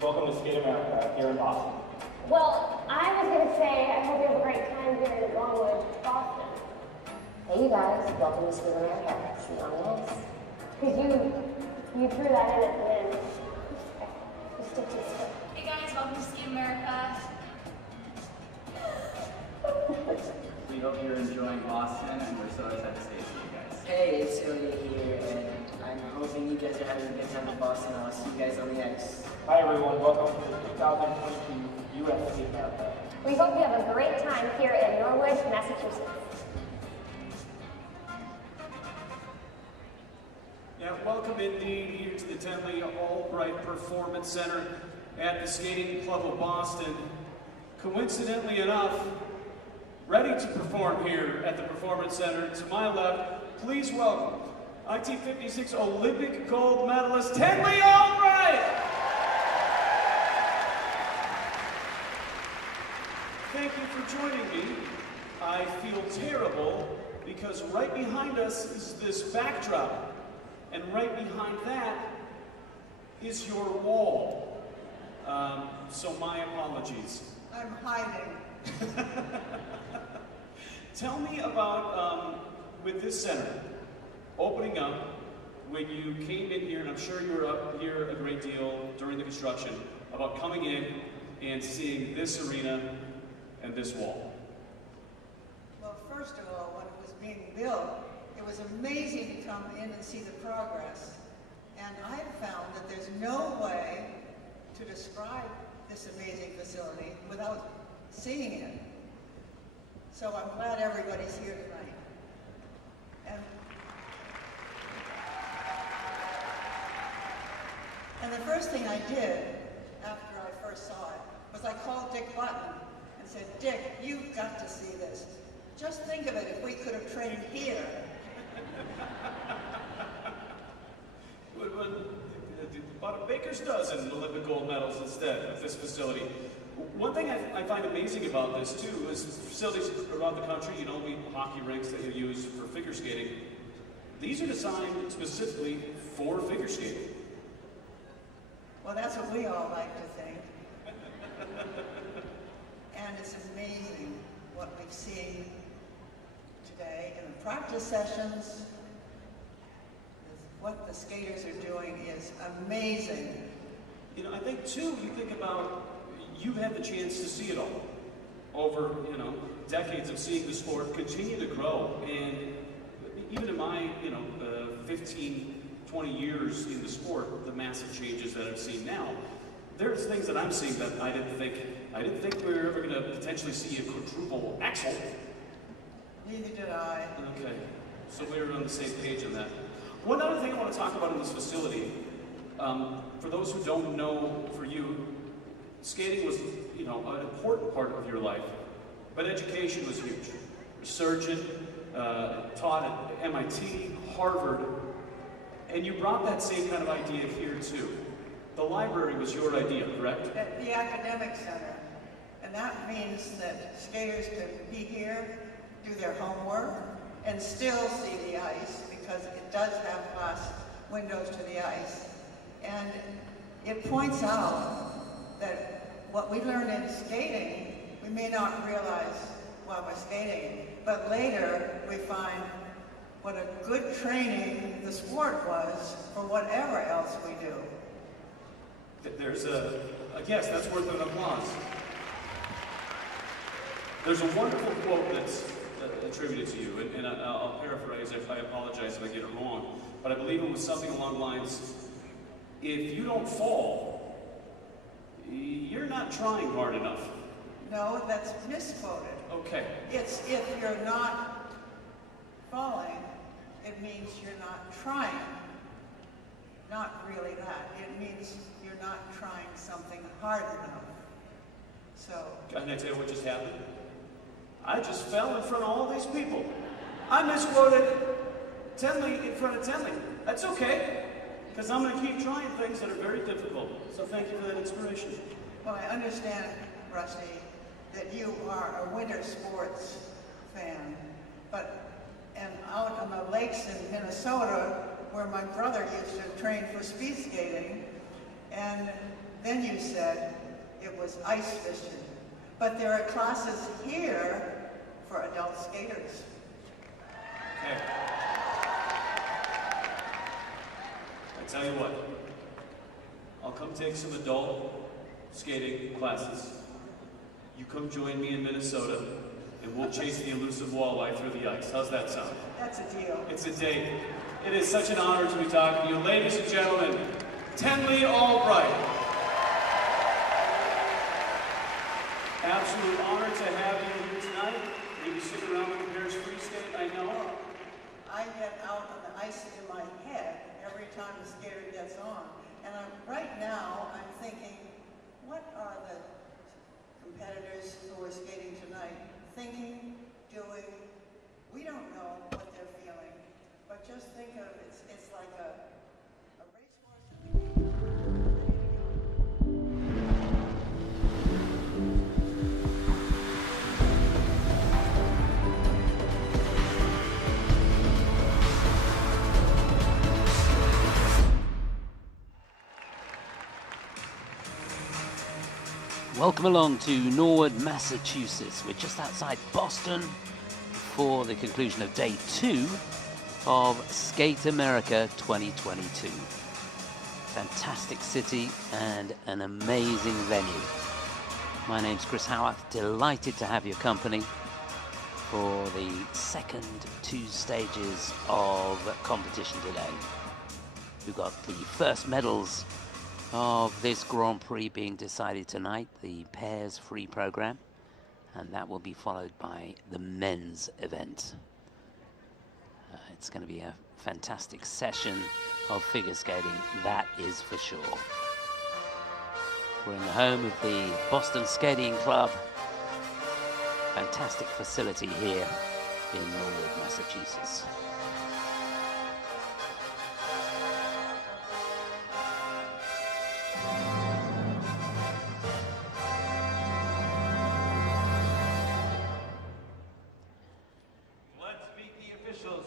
Welcome to Skate America here in Boston. Well, I was going to say I hope you have a great time here in Norwood, Boston. Hey you guys, welcome to Skate America. See you on the ice. Because you threw that in at the end. Just stick to it. Hey guys, welcome to Skate America. We hope you're enjoying Boston, and we're so excited to stay with you guys. Hey, it's Ilya here, and I'm hoping you guys are having a good time in Boston. I'll see you guys on the ice. Hi everyone, welcome to the 2022 U.S. Skate America. We hope you have a great time here in Norwood, Massachusetts. Yeah, welcome indeed here to the Tenley Albright Performance Center at the Skating Club of Boston. Coincidentally enough, ready to perform here at the Performance Center to my left, please welcome IT56 Olympic gold medalist Tenley Albright! Thank you for joining me. I feel terrible because right behind us is this backdrop, and right behind that is your wall. So my apologies. I'm hiding. Tell me about, with this center opening up, when you came in here, and I'm sure you were up here a great deal during the construction, about coming in and seeing this arena and this wall. Well, first of all, when it was being built, it was amazing to come in and see the progress. And I've found that there's no way to describe this amazing facility without seeing it. So I'm glad everybody's here tonight. And the first thing I did after I first saw it was I called Dick Button and said, Dick, you've got to see this. Just think of it if we could have trained here. About a baker's dozen Olympic gold medals instead of this facility. One thing I find amazing about this too is facilities around the country, you know, hockey rinks that you use for figure skating. These are designed specifically for figure skating. Well, that's what we all like to think. And it's amazing what we've seen today in the practice sessions. What the skaters are doing is amazing. You know, I think too, you think about, you've had the chance to see it all over, you know, decades of seeing the sport continue to grow. And even in my, 15, 20 years in the sport, the massive changes that I've seen now, there's things that I'm seeing that I didn't think we were ever going to potentially see a quadruple axel. Neither did I. Okay, so we're on the same page on that. One other thing I want to talk about in this facility, for those who don't know, for you, skating was, an important part of your life, but education was huge. Surgeon, taught at MIT, Harvard, and you brought that same kind of idea here too. The library was your idea, correct? At the academic center, and that means that skaters could be here, do their homework, and still see the ice, because it does have glass windows to the ice. And it points out that what we learn in skating, we may not realize while we're skating, but later we find what a good training the sport was for whatever else we do. There's yes, that's worth an applause. There's a wonderful quote that's attributed to you, and I'll paraphrase if I apologize if I get it wrong, but I believe it was something along the lines, if you don't fall, you're not trying hard enough. No, that's misquoted. Okay. It's if you're not falling, it means you're not trying. Not really that. It means you're not trying something hard enough. So. Can I tell you what just happened? I just fell in front of all these people. I misquoted Tenley in front of Tenley. That's okay, because I'm going to keep trying things that are very difficult. So thank you for that inspiration. Well, I understand, Rusty, that you are a winter sports fan, and out on the lakes in Minnesota, where my brother used to train for speed skating, and then you said it was ice fishing. But there are classes here for adult skaters. Okay. I tell you what, I'll come take some adult skating classes. You come join me in Minnesota, and we'll chase the elusive walleye through the ice. How's that sound? That's a deal. It's a date. It is such an honor to be talking to you. Ladies and gentlemen, Tenley Albright. Absolute honor to have you here tonight. Maybe stick around with the Bears free skate, I know. I get out on the ice in my head every time the skater gets on. And right now, I'm thinking, what are the competitors who are skating tonight thinking, doing? We don't know what they're feeling. But just think of it, it's like a racehorse. Welcome along to Norwood, Massachusetts. We're just outside Boston for the conclusion of day 2 of Skate America 2022. Fantastic city and an amazing venue. My name's Chris Howarth, delighted to have your company for the second 2 stages of competition today. We've got the first medals of this Grand Prix being decided tonight, the pairs free program, and that will be followed by the men's event. It's going to be a fantastic session of figure skating, that is for sure. We're in the home of the Boston Skating Club. Fantastic facility here in Norwood, Massachusetts.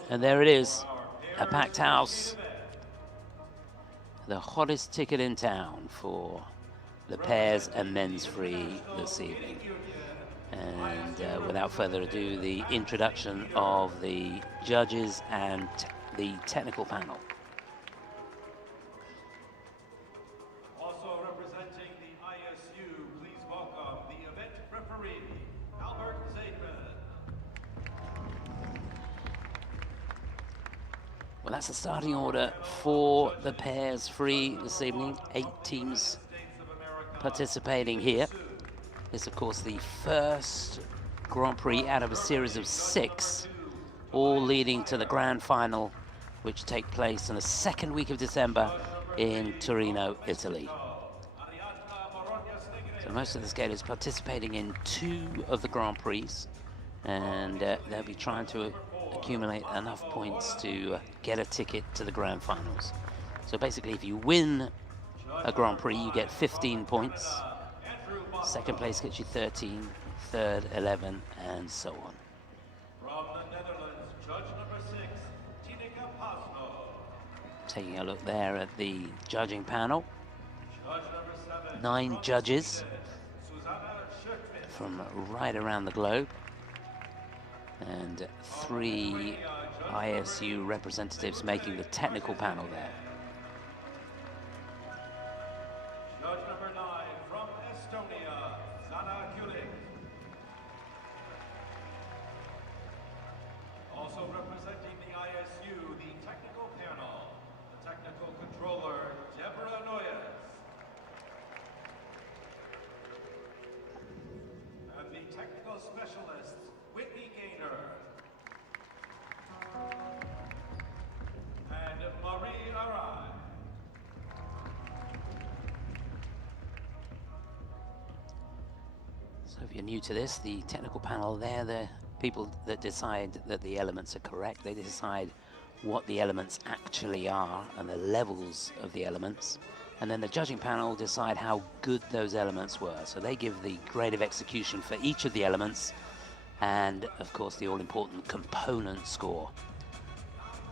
And there it is, a packed house. The hottest ticket in town for the pairs and men's free this evening. And without further ado, the introduction of the judges and the technical panel. Also representing the ISU, please welcome the event referee, Albert Zaidman. Well, that's the starting order for the pairs free this evening. 8 teams participating here. This, of course, the first Grand Prix out of a series of 6, all leading to the grand final, which take place in the second week of December in Torino, Italy. So most of the skaters participating in 2 of the Grand Prix, and they'll be trying to accumulate enough points to get a ticket to the grand finals. So basically, if you win a Grand Prix, you get 15 points. Second place gets you 13, third 11, and so on. From the Netherlands, judge number 6, Tineke Pasno. Taking a look there at the judging panel. Judge number 7, 9 judges Susanna Schurtwitz. from right around the globe, and 3 ISU representatives making the technical panel there. Judge number 9, from Estonia, Zana Kulik. Also representing the ISU, the technical panel, the technical controller, Deborah Noyes. And the technical specialist, Whitney Gaynor. And Marie Arai. So if you're new to this, the technical panel there, the people that decide that the elements are correct, they decide what the elements actually are and the levels of the elements. And then the judging panel decide how good those elements were. So they give the grade of execution for each of the elements, and of course the all-important component score.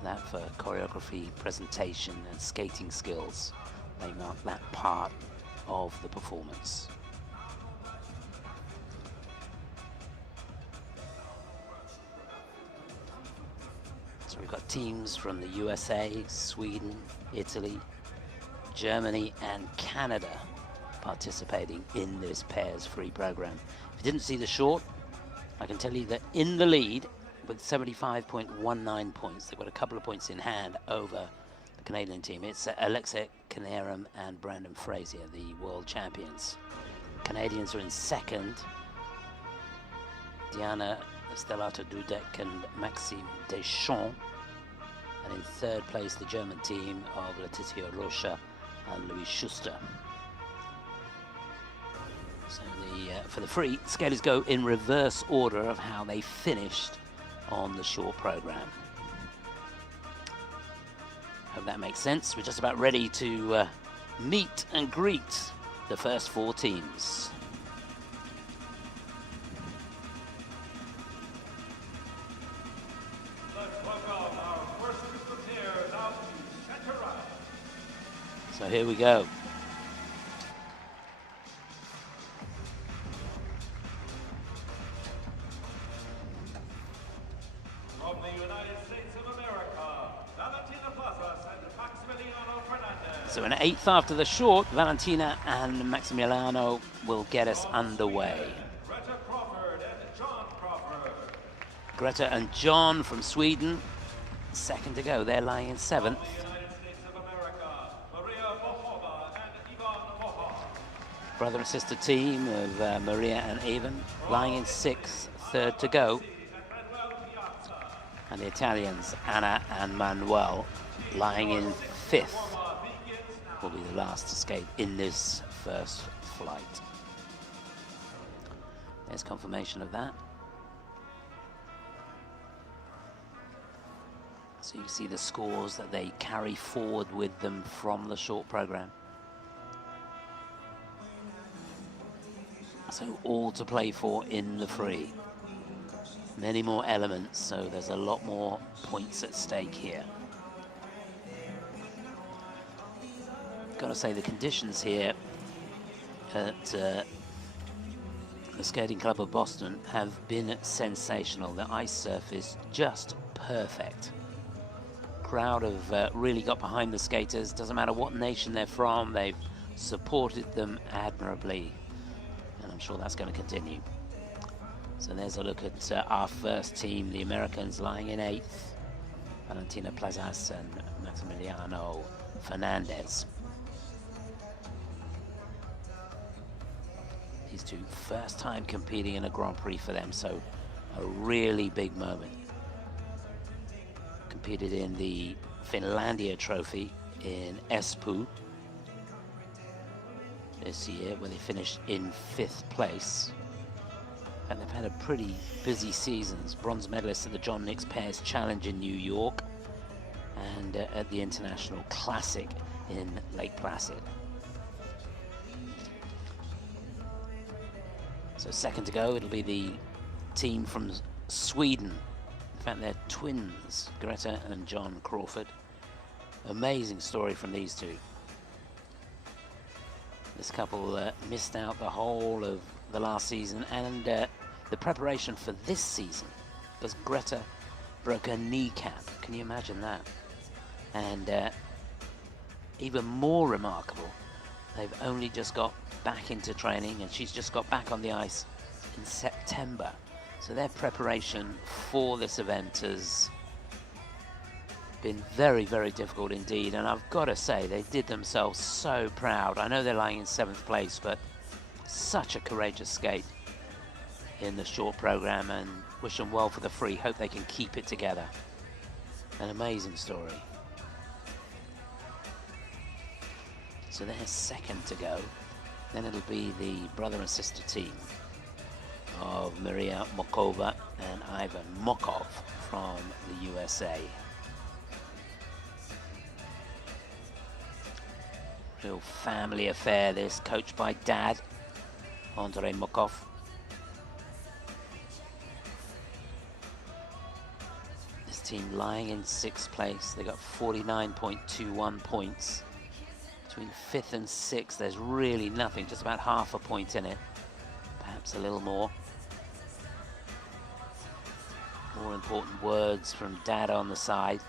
That for choreography, presentation, and skating skills. They mark that part of the performance. So we've got teams from the USA, Sweden, Italy, Germany and Canada participating in this pairs free program. If you didn't see the short, I can tell you that in the lead with 75.19 points, they've got a couple of points in hand over the Canadian team. It's Alexa Knierim and Roscher Frazier, the world champions. Canadians are in second. Diana Stellato-Dudek and Maxime Deschamps. And in third place, the German team of Letizia Roscher and Louis Schuster. So for the free, skaters go in reverse order of how they finished on the short program. Hope that makes sense. We're just about ready to meet and greet the first four teams. Let's welcome our first group of pairs out to center ice. So here we go. From the United States of America, Valesie Plazas and Fernandez. So an eighth after the short, Valentina and Maximiliano will get us underway. Greta Crawford and John Crawford. Greta and John from Sweden, second to go. They're lying in seventh. From the United States of America, Mokhova and Mokhov. Brother and sister team of Maria and Ivan lying in sixth, third to go. And the Italians, Anna and Manuel, lying in fifth, will be the last to skate in this first flight. There's confirmation of that. So you see the scores that they carry forward with them from the short program. So all to play for in the free. Many more elements, so there's a lot more points at stake here. Gotta say the conditions here at the Skating Club of Boston have been sensational. The ice surface just perfect. Crowd have really got behind the skaters. Doesn't matter what nation they're from, they've supported them admirably, and I'm sure that's going to continue. So there's a look at our first team, the Americans lying in eighth, Valentina Plazas and Maximiliano Fernandez. These two first time competing in a Grand Prix for them, so a really big moment. Competed in the Finlandia Trophy in Espoo this year, where they finished in fifth place. And they've had a pretty busy seasons. Bronze medalists at the John Nicks Pairs Challenge in New York and at the International Classic in Lake Placid. So second to go, it'll be the team from Sweden. In fact, they're twins, Greta and John Crawford. Amazing story from these two. This couple missed out the whole of the last season and the preparation for this season, because Greta broke her kneecap. Can you imagine that? And even more remarkable, they've only just got back into training, and she's just got back on the ice in September. So their preparation for this event has been very, very difficult indeed. And I've got to say, they did themselves so proud. I know they're lying in seventh place, but such a courageous skate in the short program, and wish them well for the free. Hope they can keep it together. An amazing story. So they're second to go. Then it'll be the brother and sister team of Maria Mokhova and Ivan Mokhov from the USA. Real family affair this, coached by dad, Andrei Mokhov. This team lying in sixth place. They got 49.21 points between 5th and 6th, there's really nothing, just about half a point in it, perhaps a little more. More important words from Dad on the side.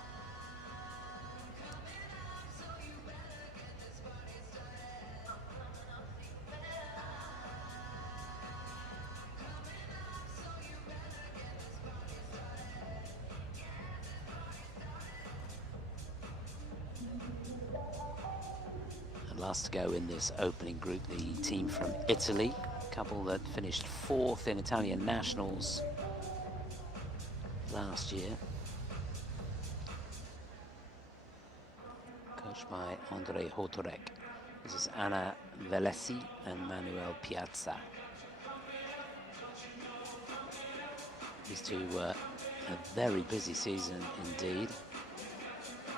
Last to go in this opening group, the team from Italy, a couple that finished 4th in Italian Nationals last year. Coached by Andrei Hotorek. This is Anna Valesie and Manuel Piazza. These two were a very busy season indeed.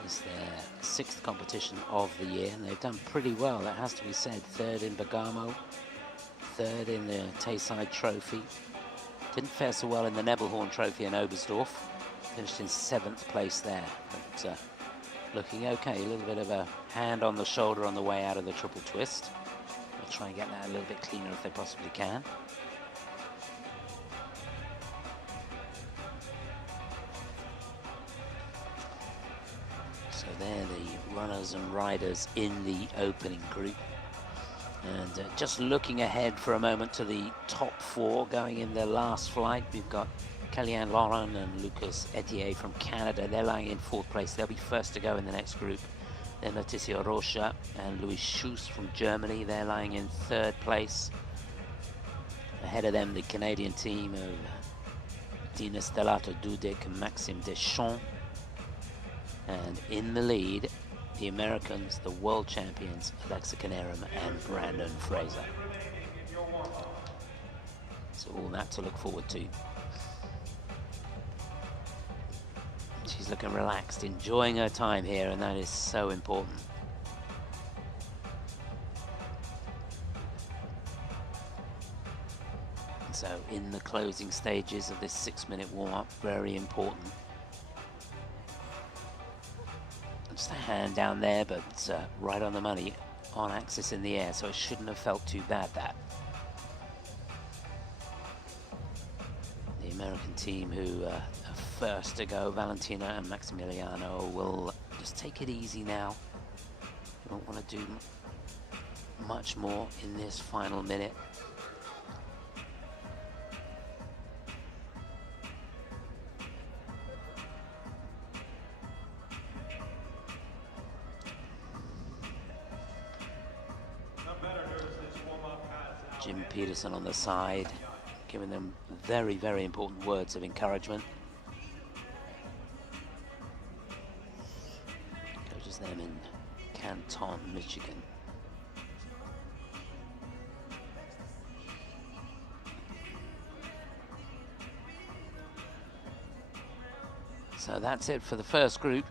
It's their 6th competition of the year, and they've done pretty well, that has to be said. 3rd in Bergamo, 3rd in the Tayside Trophy. Didn't fare so well in the Nebelhorn Trophy in Oberstdorf. Finished in 7th place there, but looking okay. A little bit of a hand on the shoulder on the way out of the triple twist. They'll try and get that a little bit cleaner if they possibly can. So they're the runners and riders in the opening group. And just looking ahead for a moment to the top 4 going in their last flight, we've got Kellyanne Laurin and Lucas Ethier from Canada. They're lying in 4th place. They'll be first to go in the next group. Then Leticia Roscher and Louis Schuss from Germany. They're lying in 3rd place. Ahead of them, the Canadian team of Dina Stellato-Dudek and Maxime Deschamps. And in the lead, the Americans, the world champions, Alexa Knierim and Brandon Frazier. So all that to look forward to. She's looking relaxed, enjoying her time here, and that is so important. And so in the closing stages of this 6-minute warm-up, very important. Just a hand down there, but right on the money, on axis in the air, so it shouldn't have felt too bad, that. The American team who are first to go, Valentina and Maximiliano, will just take it easy now. You don't want to do much more in this final minute. Jim Peterson on the side, giving them very, very important words of encouragement. Coaches them in Canton, Michigan. So that's it for the first group.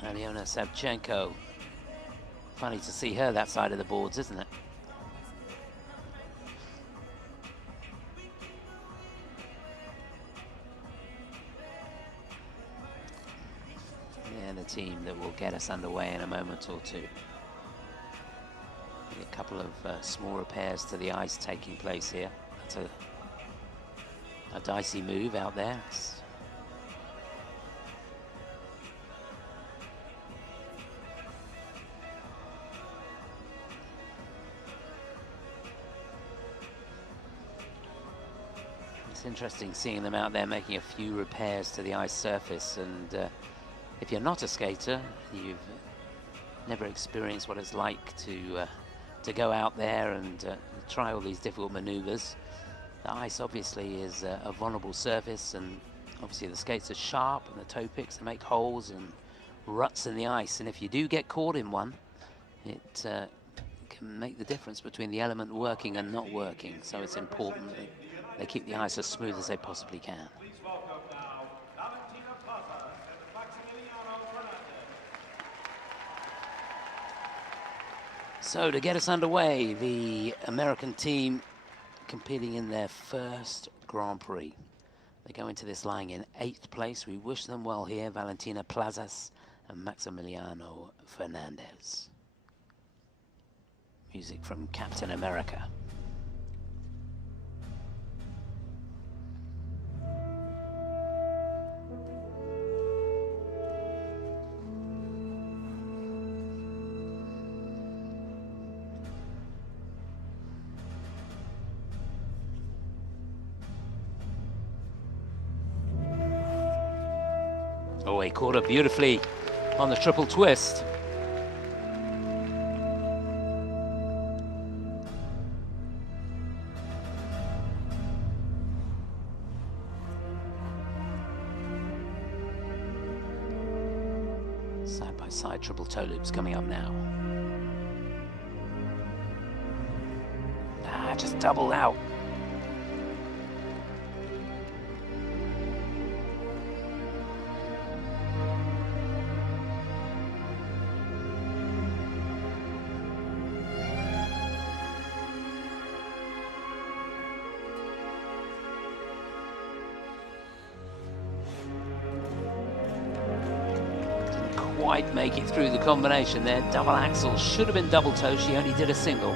Alyona Savchenko. Funny to see her that side of the boards, isn't it? Team that will get us underway in a moment or two. A couple of small repairs to the ice taking place here. That's a dicey move out there. It's interesting seeing them out there making a few repairs to the ice surface, and if you're not a skater, you've never experienced what it's like to go out there and try all these difficult maneuvers. The ice obviously is a vulnerable surface, and obviously the skates are sharp and the toe picks, they make holes and ruts in the ice, and if you do get caught in one, it can make the difference between the element working and not working. So it's important that they keep the ice as smooth as they possibly can. So to get us underway, the American team competing in their first Grand Prix. They go into this lying in 8th place. We wish them well here, Valentina Plazas and Maximiliano Fernandez. Music from Captain America. Oh, he caught her beautifully on the triple twist. Side by side triple toe loops coming up now. Ah, just double out. Quite make it through the combination there. Double axel, should have been double toe, she only did a single.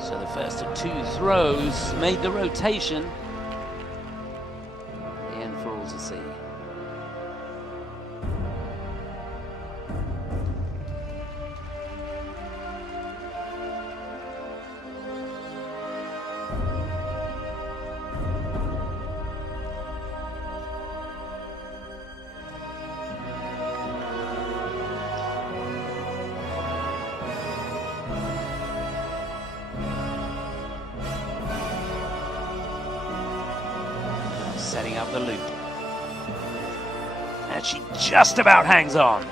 So the first of two throws made the rotation. The end for all to see. Setting up the loop. And she just about hangs on.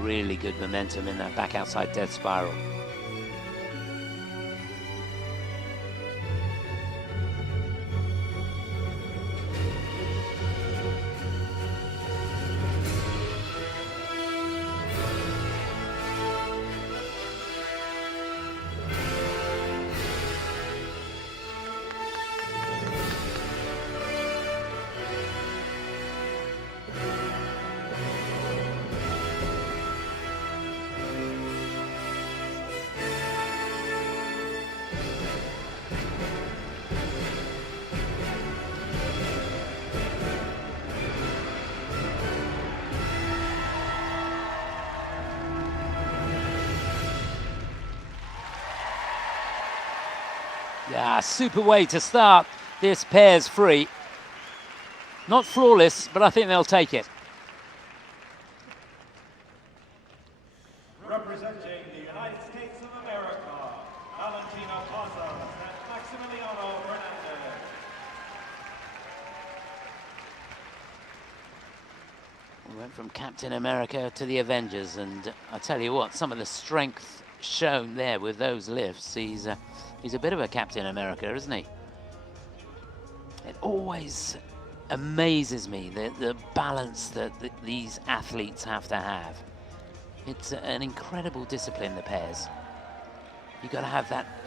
Really good momentum in that back outside death spiral. Yeah, super way to start this pairs free. Not flawless, but I think they'll take it. Representing the United States of America, Plazas and Fernandez. We went from Captain America to the Avengers, and I tell you what, some of the strength shown there with those lifts, he's a bit of a Captain America, isn't he? It always amazes me the balance that these athletes have to have. It's an incredible discipline, the pairs. You've got to have that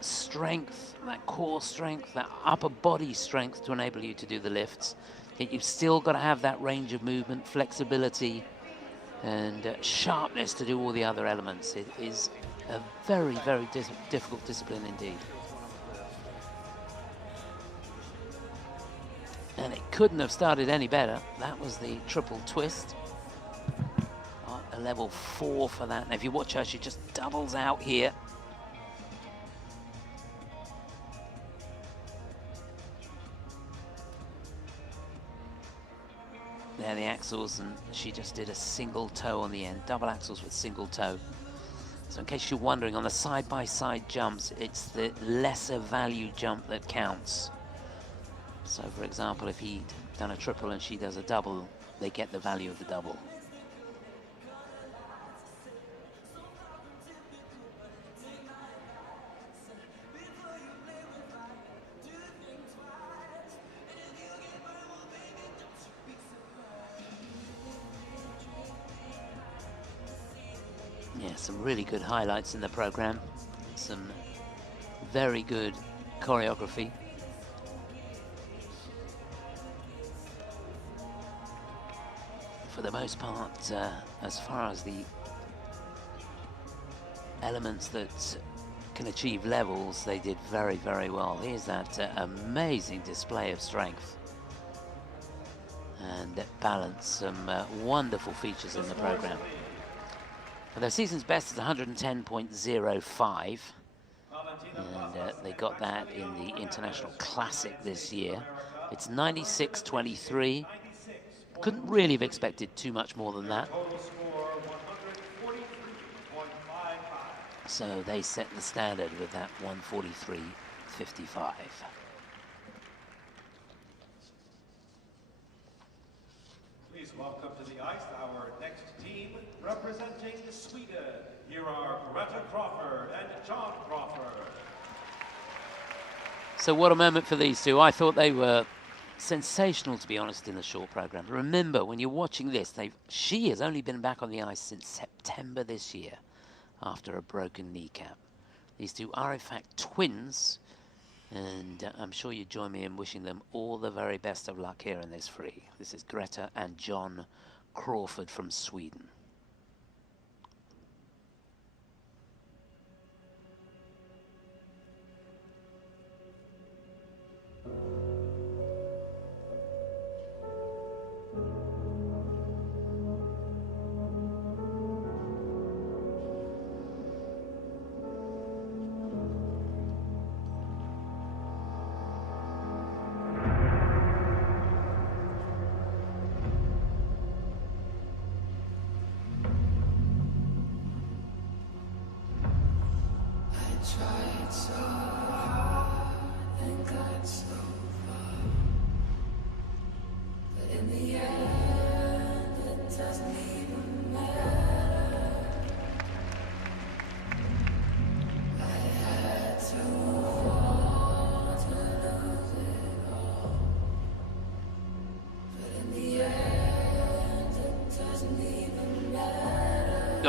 strength, that core strength, that upper body strength to enable you to do the lifts. Yet you've still got to have that range of movement, flexibility, and sharpness to do all the other elements. It is a very, very difficult discipline indeed. And it couldn't have started any better. That was the triple twist. A level 4 for that. And if you watch her, she just doubles out here. There the axles, and she just did a single toe on the end. Double axles with single toe. So in case you're wondering, on the side-by-side jumps, it's the lesser value jump that counts. So for example, if he'd done a triple and she does a double, they get the value of the double. Yeah, some really good highlights in the program. Some very good choreography. For the most part, as far as the elements that can achieve levels, they did very, very well. Here's that amazing display of strength and balance. Some wonderful features in the program. Well, their season's best is 110.05, and they got that in the International Classic this year. It's 96.23. Couldn't really have expected too much more than that. So they set the standard with that 143.55. Please welcome to the ice our next team representing Sweden. Here are Greta Crawford and John Crawford. So what a moment for these two. I thought they were sensational, to be honest, in the short program. Remember, when you're watching this, she has only been back on the ice since September this year after a broken kneecap. These two are in fact twins, and I'm sure you join me in wishing them all the very best of luck here in this free. This is Greta and John Crawford from Sweden.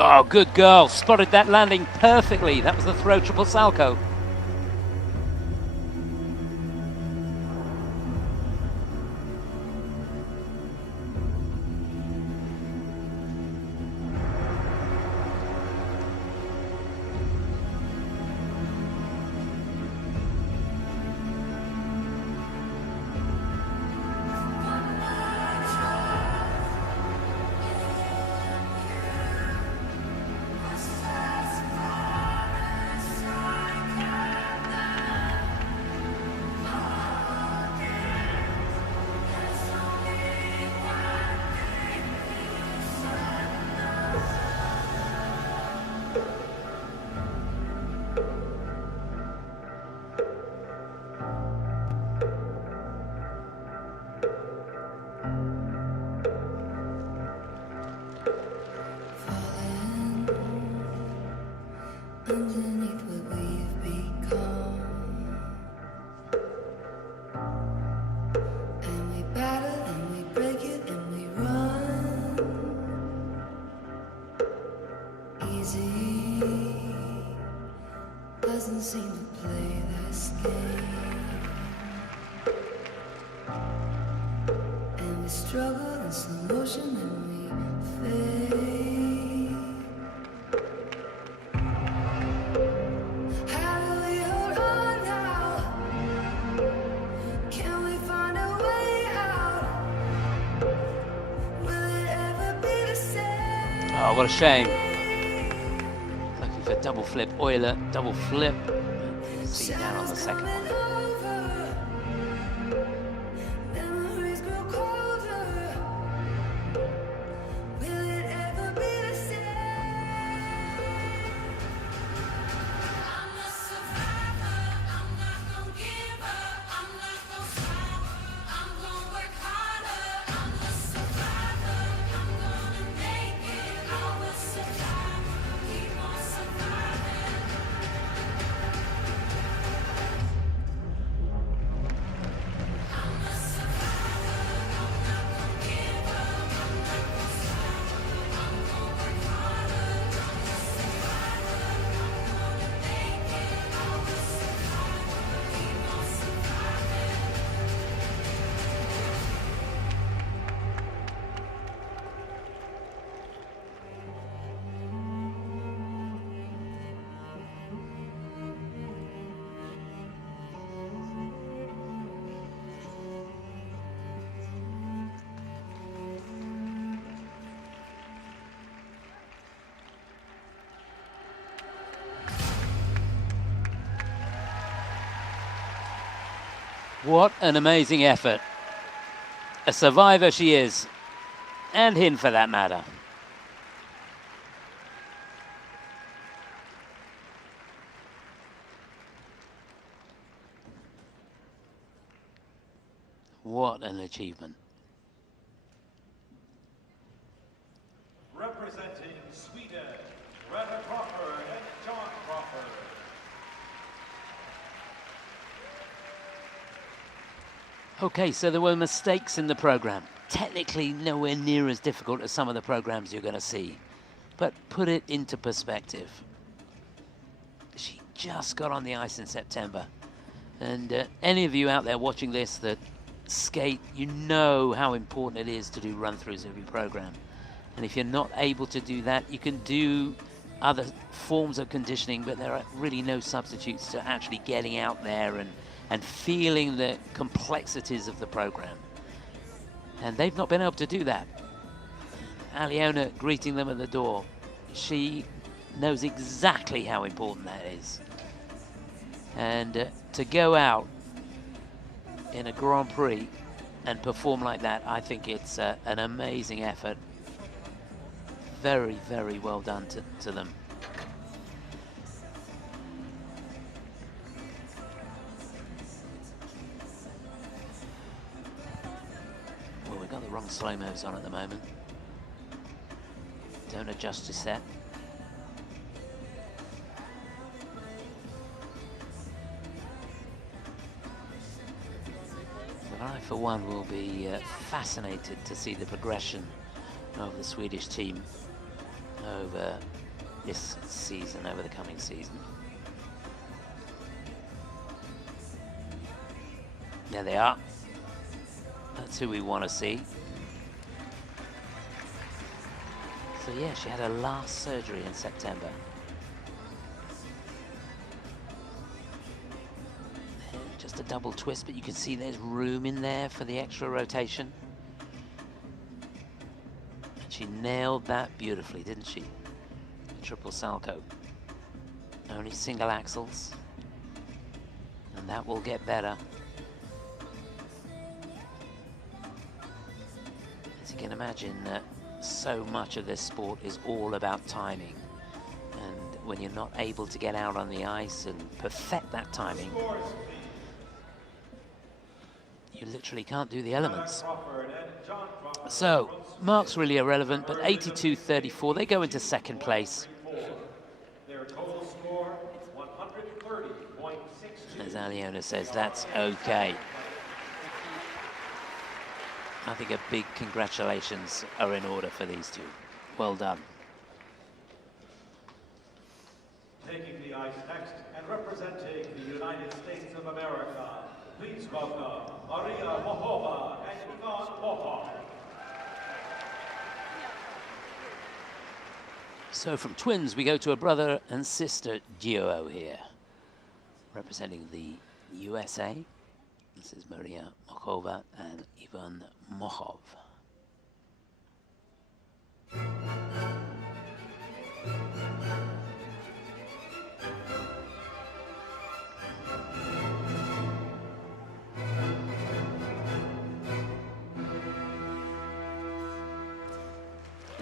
Oh, good girl. Spotted that landing perfectly. That was the throw triple salcho. And we struggle in slow motion and we fade. How do we hold on now? Can we find a way out? Will it ever be the same? Oh, what a shame. Looking for double flip, Euler, double flip. See down on the second one. Memories grow colder. Will it ever be the same? I'm a survivor. I'm not gonna give up. I'm not gonna stop. I'm gonna work harder. I'm a survivor. I'm gonna make it. I will survive. Keep on surviving. I'm a survivor. I'm not gonna give up. I'm not gonna stop. I'm gonna work harder. I'm a survivor. I'm gonna make it. I will survive. Keep on surviving. What an amazing effort. A survivor she is, and him for that matter. What an achievement. Representing Sweden, Greta Crafoord and John Crafoord. Okay, so there were mistakes in the program. Technically nowhere near as difficult as some of the programs you're going to see. But put it into perspective. She just got on the ice in September. And any of you out there watching this that skate, you know how important it is to do run-throughs of your program. And if you're not able to do that, you can do other forms of conditioning, but there are really no substitutes to actually getting out there and feeling the complexities of the program. And they've not been able to do that. Aliona greeting them at the door. She knows exactly how important that is. And to go out in a Grand Prix and perform like that, I think it's an amazing effort. Very, very well done to them. Well, we've got the wrong slow-mos on at the moment. Don't adjust your set. But I, for one, will be fascinated to see the progression of the Swedish team over this season, over the coming season. There they are. That's who we want to see. So yeah, she had her last surgery in September. Just a double twist, but you can see there's room in there for the extra rotation. And she nailed that beautifully, didn't she? Triple salto. Only single axles. And that will get better. As you can imagine, so much of this sport is all about timing. And when you're not able to get out on the ice and perfect that timing, you literally can't do the elements. So, marks really irrelevant, but 82.34, they go into second place. Their total score, 130.62. As Aliona says, that's okay. I think a big congratulations are in order for these two. Well done. Taking the ice next and representing the United States America. Please welcome Maria Mokhova and Mokhov. So from twins, we go to a brother and sister duo here, representing the USA. This is Maria Mokhova and Ivan Mokhov.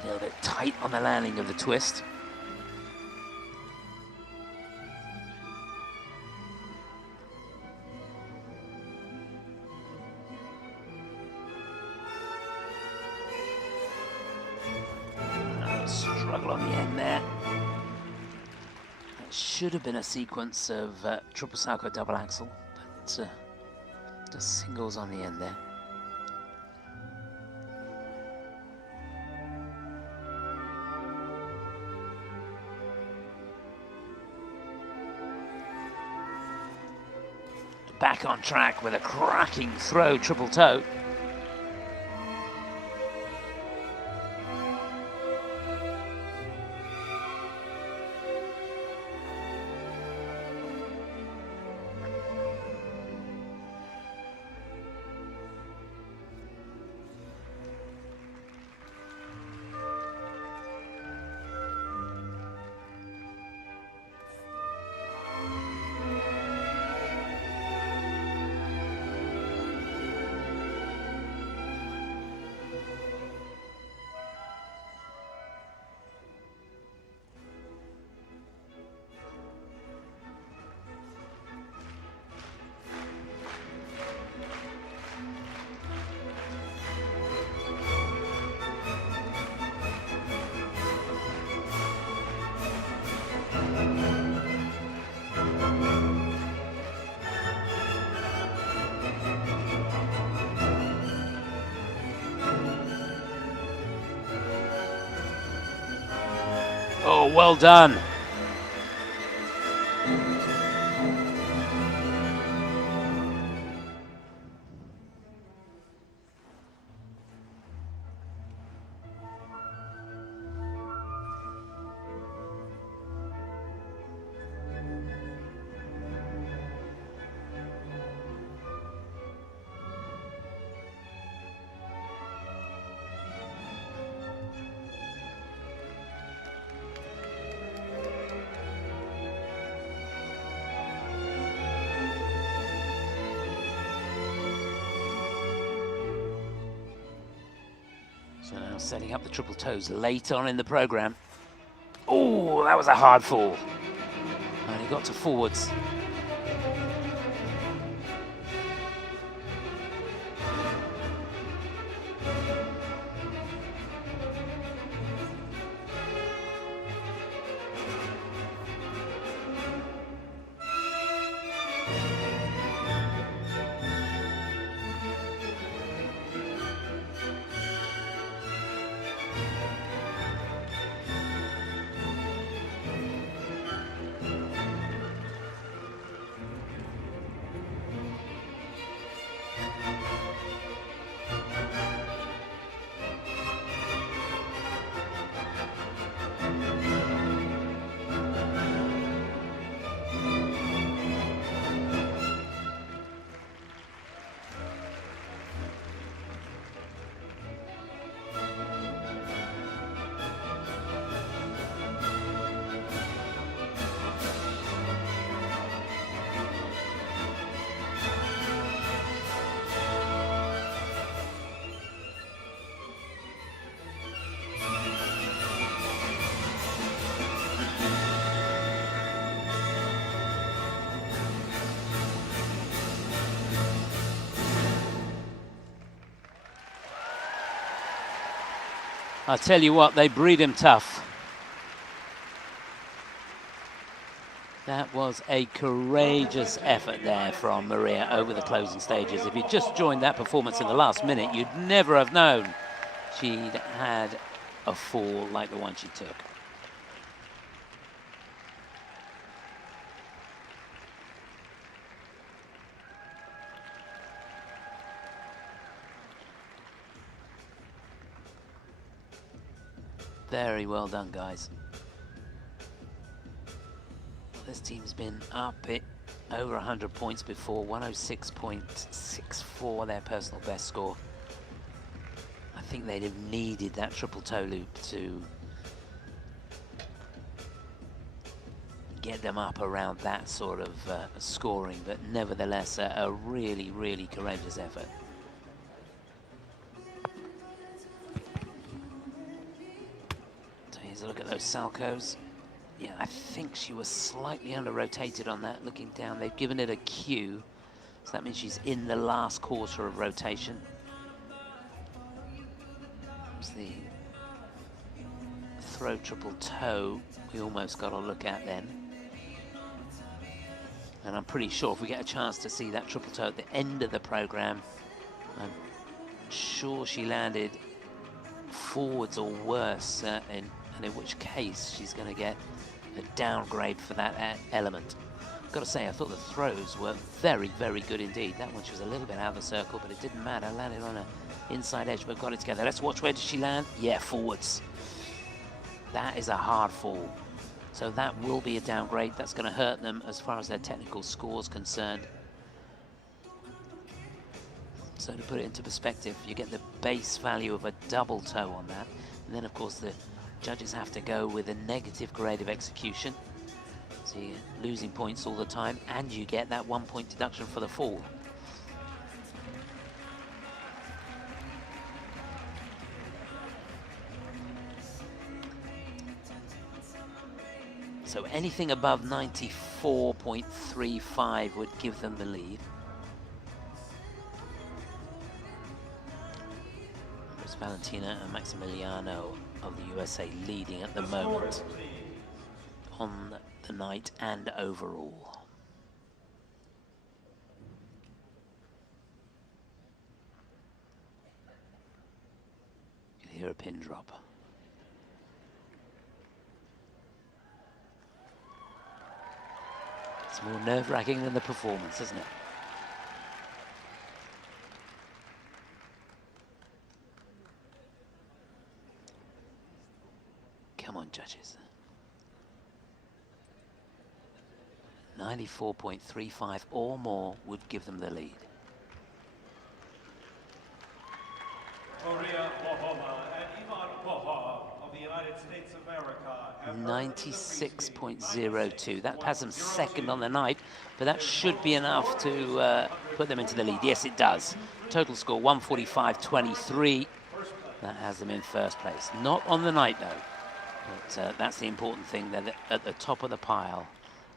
A little bit tight on the landing of the twist. Struggle on the end there. It should have been a sequence of triple Salchow double axel, but just singles on the end there. Back on track with a cracking throw triple toe. Oh, well done. So now setting up the triple toes late on in the program. Oh, that was a hard fall. And he got to forwards. I tell you what, they breed him tough. That was a courageous effort there from Maria over the closing stages. If you just joined that performance in the last minute, you'd never have known she'd had a fall like the one she took. Very well done, guys. This team's been up it over 100 points before, 106.64 their personal best score. I think they'd have needed that triple toe loop to get them up around that sort of scoring, but nevertheless a really, really courageous effort. So here's a look at those Salcos. Yeah, I think she was slightly under-rotated on that, looking down. They've given it a cue, so that means she's in the last quarter of rotation. It's the throw triple toe we almost got a look at then. And I'm pretty sure if we get a chance to see that triple toe at the end of the program, I'm sure she landed forwards or worse, and in which case she's going to get a downgrade for that element. I've got to say, I thought the throws were very, very good indeed. That one, she was a little bit out of the circle, but it didn't matter. Landed on an inside edge, but got it together. Let's watch, where did she land? Yeah, forwards. That is a hard fall. So that will be a downgrade. That's going to hurt them as far as their technical score is concerned. So to put it into perspective, you get the base value of a double toe on that. And then, of course, the judges have to go with a negative grade of execution. So you're losing points all the time, and you get that 1 point deduction for the fall. So anything above 94.35 would give them the lead. There's Valentina and Maximiliano of the USA leading at the moment on the night and overall. You can hear a pin drop. It's more nerve-wracking than the performance, isn't it? Come on, judges. 94.35 or more would give them the lead. Korea, Mokhova and Mokhov of the United States of America. 96.02. That has them second on the night, but that should be enough to put them into the lead. Yes, it does. Total score 145.23. That has them in first place. Not on the night, though. But that's the important thing. They're at the top of the pile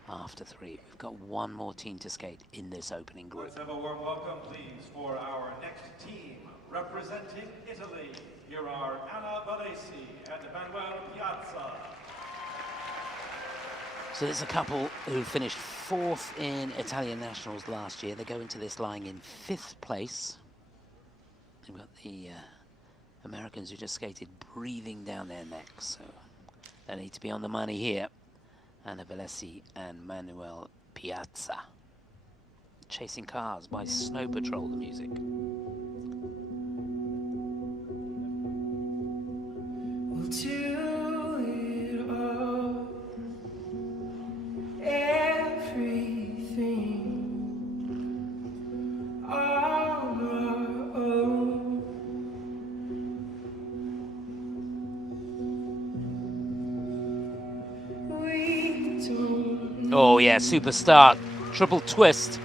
after three. We've got one more team to skate in this opening group. Let's have a warm welcome, please, for our next team. Representing Italy, here are Valesie and Piazza. So there's a couple who finished fourth in Italian Nationals last year. They go into this lying in fifth place. They've got the Americans who just skated breathing down their necks, so they need to be on the money here. Valesie and Piazza. Chasing Cars by Snow Patrol, the music. We'll do it all, everything on our own. We don't Oh yeah, superstar. Triple twist.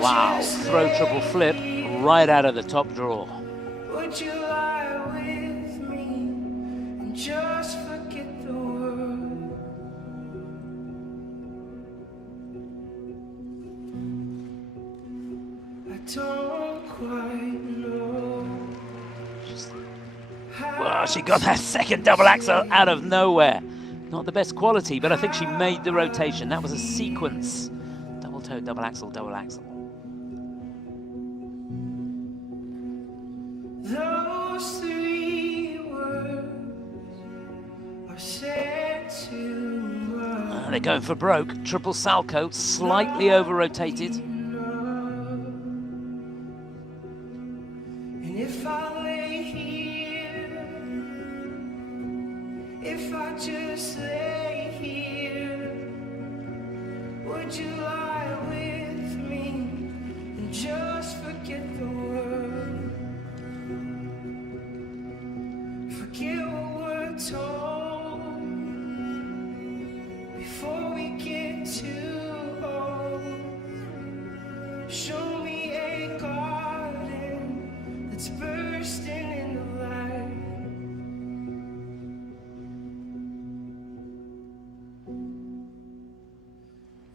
Wow, throw triple flip right out of the top drawer. Would you lie with me and just forget the world? I don't quite know. Well, she got that second double axel out of nowhere. Not the best quality, but I think she made the rotation. That was a sequence. Double toe, double axel, double axel. Those three words And they're going for broke. Triple Salchow, slightly over-rotated. And if I lay here, if I just lay here, would you lie with me and just forget the world? Forget what we're told before we get too old. Show me a garden that's bursting into light.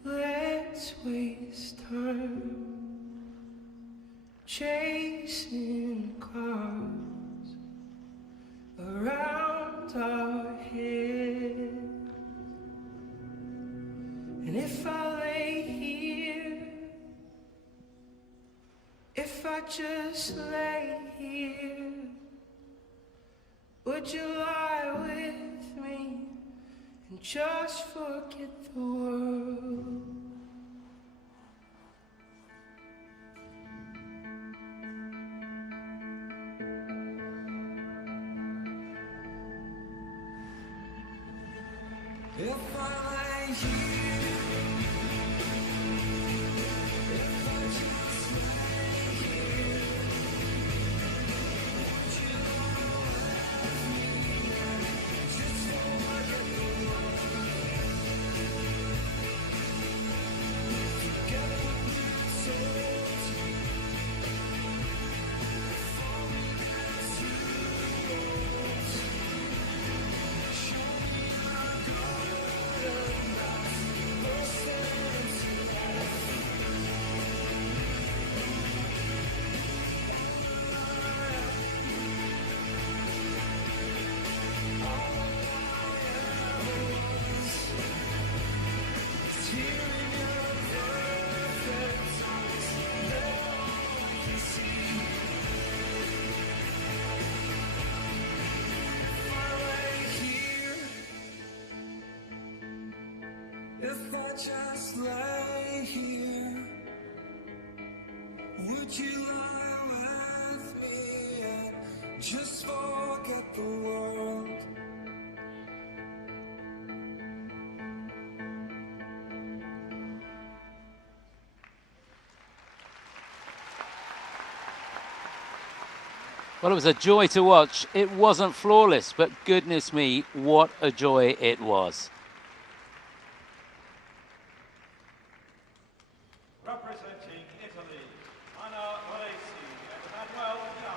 Let's waste time chasing clouds around our head. And if I lay here, if I just lay here, would you lie with me and just forget the world? If I lay here, if I just lay here, would you lie with me just forget the world? Forget what you said before we get too old. Show me a garden that's bursting into life. If I just lay here, would you lie with me and just forget the world? Well, it was a joy to watch. It wasn't flawless, but goodness me, what a joy it was. Representing Italy, Valesie and Piazza.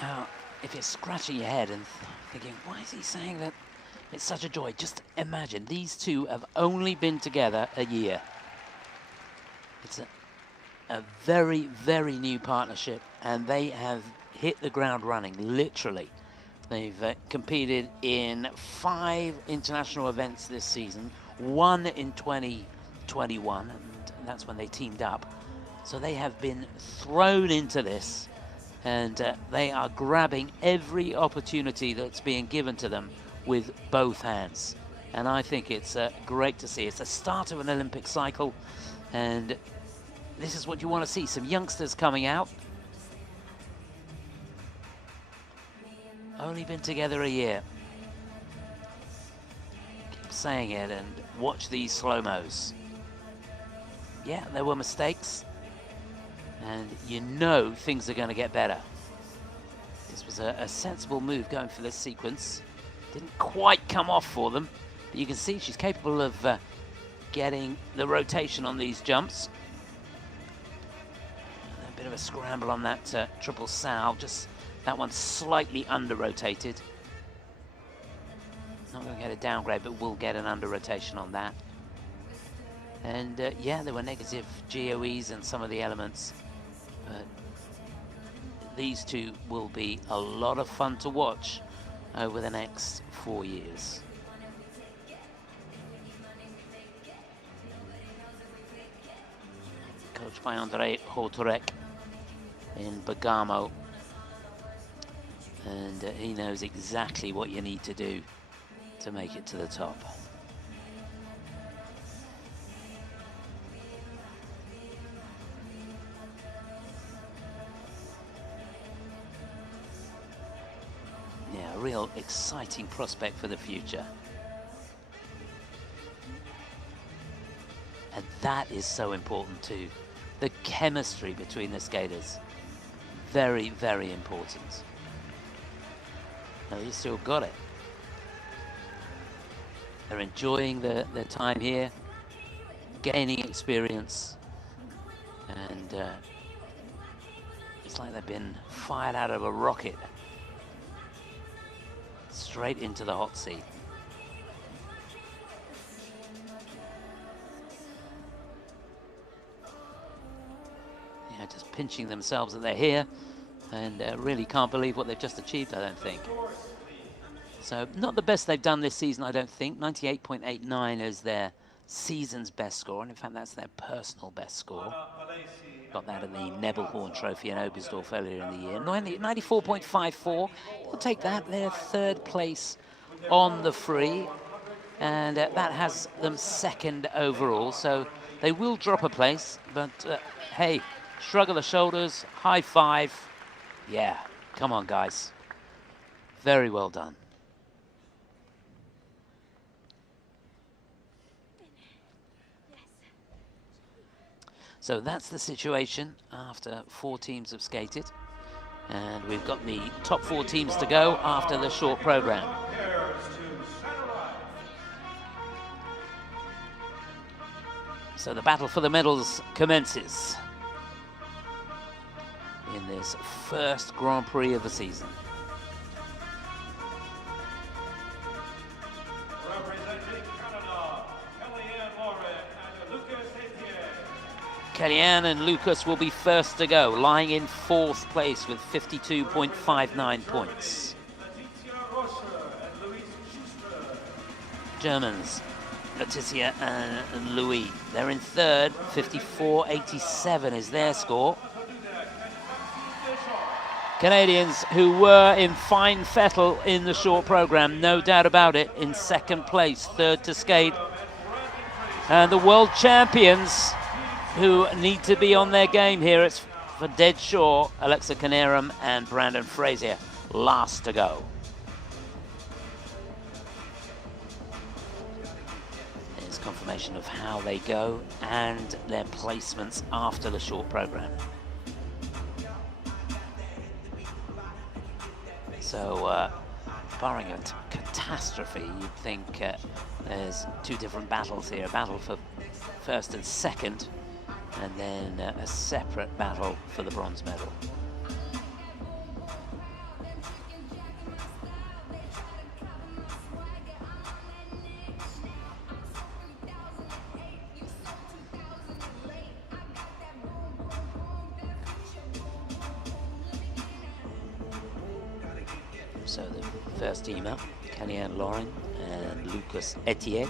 Now, if you're scratching your head and thinking, why is he saying that it's such a joy? Just imagine, these two have only been together a year. It's a very, very new partnership, and they have hit the ground running, literally. They've competed in 5 international events this season, 1 in 2021, and that's when they teamed up. So they have been thrown into this, and they are grabbing every opportunity that's being given to them with both hands. And I think it's great to see. It's the start of an Olympic cycle, and this is what you want to see, some youngsters coming out. Only been together a year. Keep saying it and watch these slow-mos. Yeah, there were mistakes, and you know things are going to get better. This was a sensible move going for this sequence. Didn't quite come off for them, but you can see she's capable of getting the rotation on these jumps. A bit of a scramble on that triple sal, just that one slightly under-rotated. Not going to get a downgrade, but we'll get an under-rotation on that. And yeah, there were negative GOEs in some of the elements, but these two will be a lot of fun to watch over the next 4 years. Coached by Andrei Hortorek in Bergamo, and he knows exactly what you need to do to make it to the top. Yeah, a real exciting prospect for the future. And that is so important too. The chemistry between the skaters. Very, very important. Now, you still got it. They're enjoying their time here, gaining experience, and it's like they've been fired out of a rocket straight into the hot seat. Yeah, just pinching themselves that they're here, and really can't believe what they've just achieved, I don't think. So not the best they've done this season, I don't think. 98.89 is their season's best score, and in fact that's their personal best score. Got that in the Nebelhorn Trophy in Oberstdorf earlier in the year. 94.54, we'll take that. They're third place on the free, and that has them second overall, so they will drop a place, but hey, shrug of the shoulders, high five. Yeah, come on guys. Very well done. So that's the situation after 4 teams have skated. And we've got the top 4 teams to go after the short program. So the battle for the medals commences in this first Grand Prix of the season. Kellyanne and Lucas will be first to go, lying in 4th place with 52.59 points. Germans, Letizia and Louis, they're in 3rd, 54.87 is their score. Canadians, who were in fine fettle in the short program, no doubt about it, in 2nd place, 3rd to skate. And the world champions, who need to be on their game here. It's for dead sure. Alexa Knierim and Brandon Frazier, last to go. There's confirmation of how they go and their placements after the short program. So, barring a catastrophe, you'd think there's 2 different battles here. A battle for 1st and 2nd, and then a separate battle for the bronze medal. So the first team up, Kellyanne Laurin and Lucas Ethier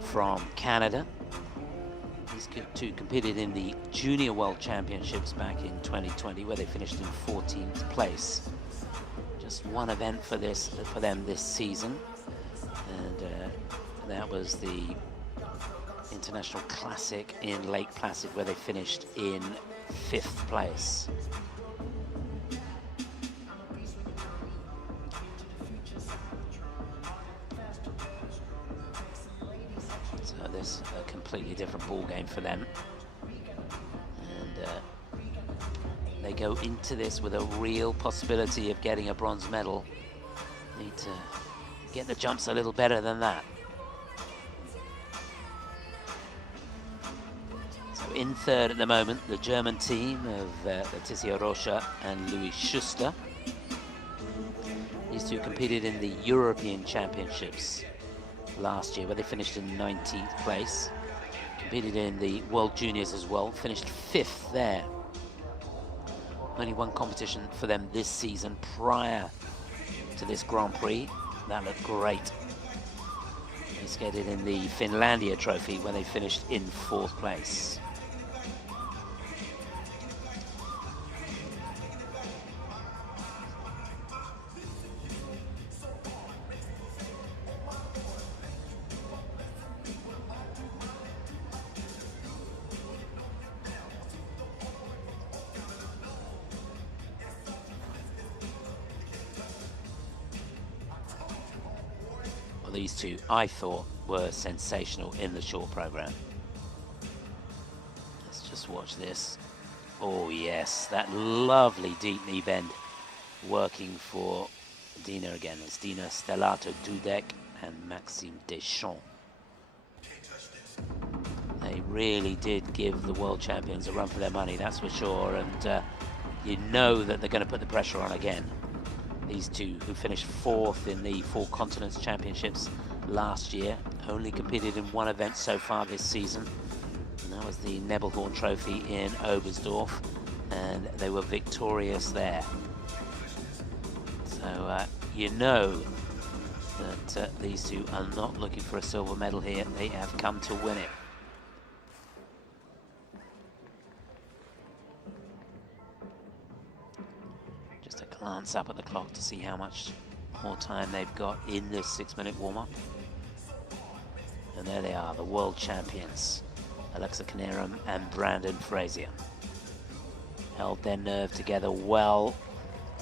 from Canada. These 2 competed in the Junior World Championships back in 2020, where they finished in 14th place. Just one event for them this season, and that was the International Classic in Lake Placid, where they finished in 5th place. This a completely different ball game for them, and they go into this with a real possibility of getting a bronze medal. Need to get the jumps a little better than that. So in 3rd at the moment, the German team of Letizia Roscher and Louis Schuster. These 2 competed in the European Championships last year, where they finished in 19th place. Competed in the World Juniors as well, finished 5th there. Only one competition for them this season prior to this Grand Prix. That looked great. They skated in the Finlandia Trophy, where they finished in 4th place. these two, I thought, were sensational in the short program. Let's just watch this. Oh yes, that lovely deep knee bend working for Dina again. It's Dina, Stellato-Dudek and Maxime Deschamps. They really did give the world champions a run for their money, that's for sure, and you know that they're going to put the pressure on again. These two, who finished 4th in the Four Continents Championships last year, only competed in one event so far this season, and that was the Nebelhorn Trophy in Oberstdorf, and they were victorious there. So you know that these two are not looking for a silver medal here. They have come to win it. Just a glance up at the clock to see how much more time they've got in this 6-minute warm-up. And there they are, the world champions, Alexa Knierim and Brandon Frazier. Held their nerve together well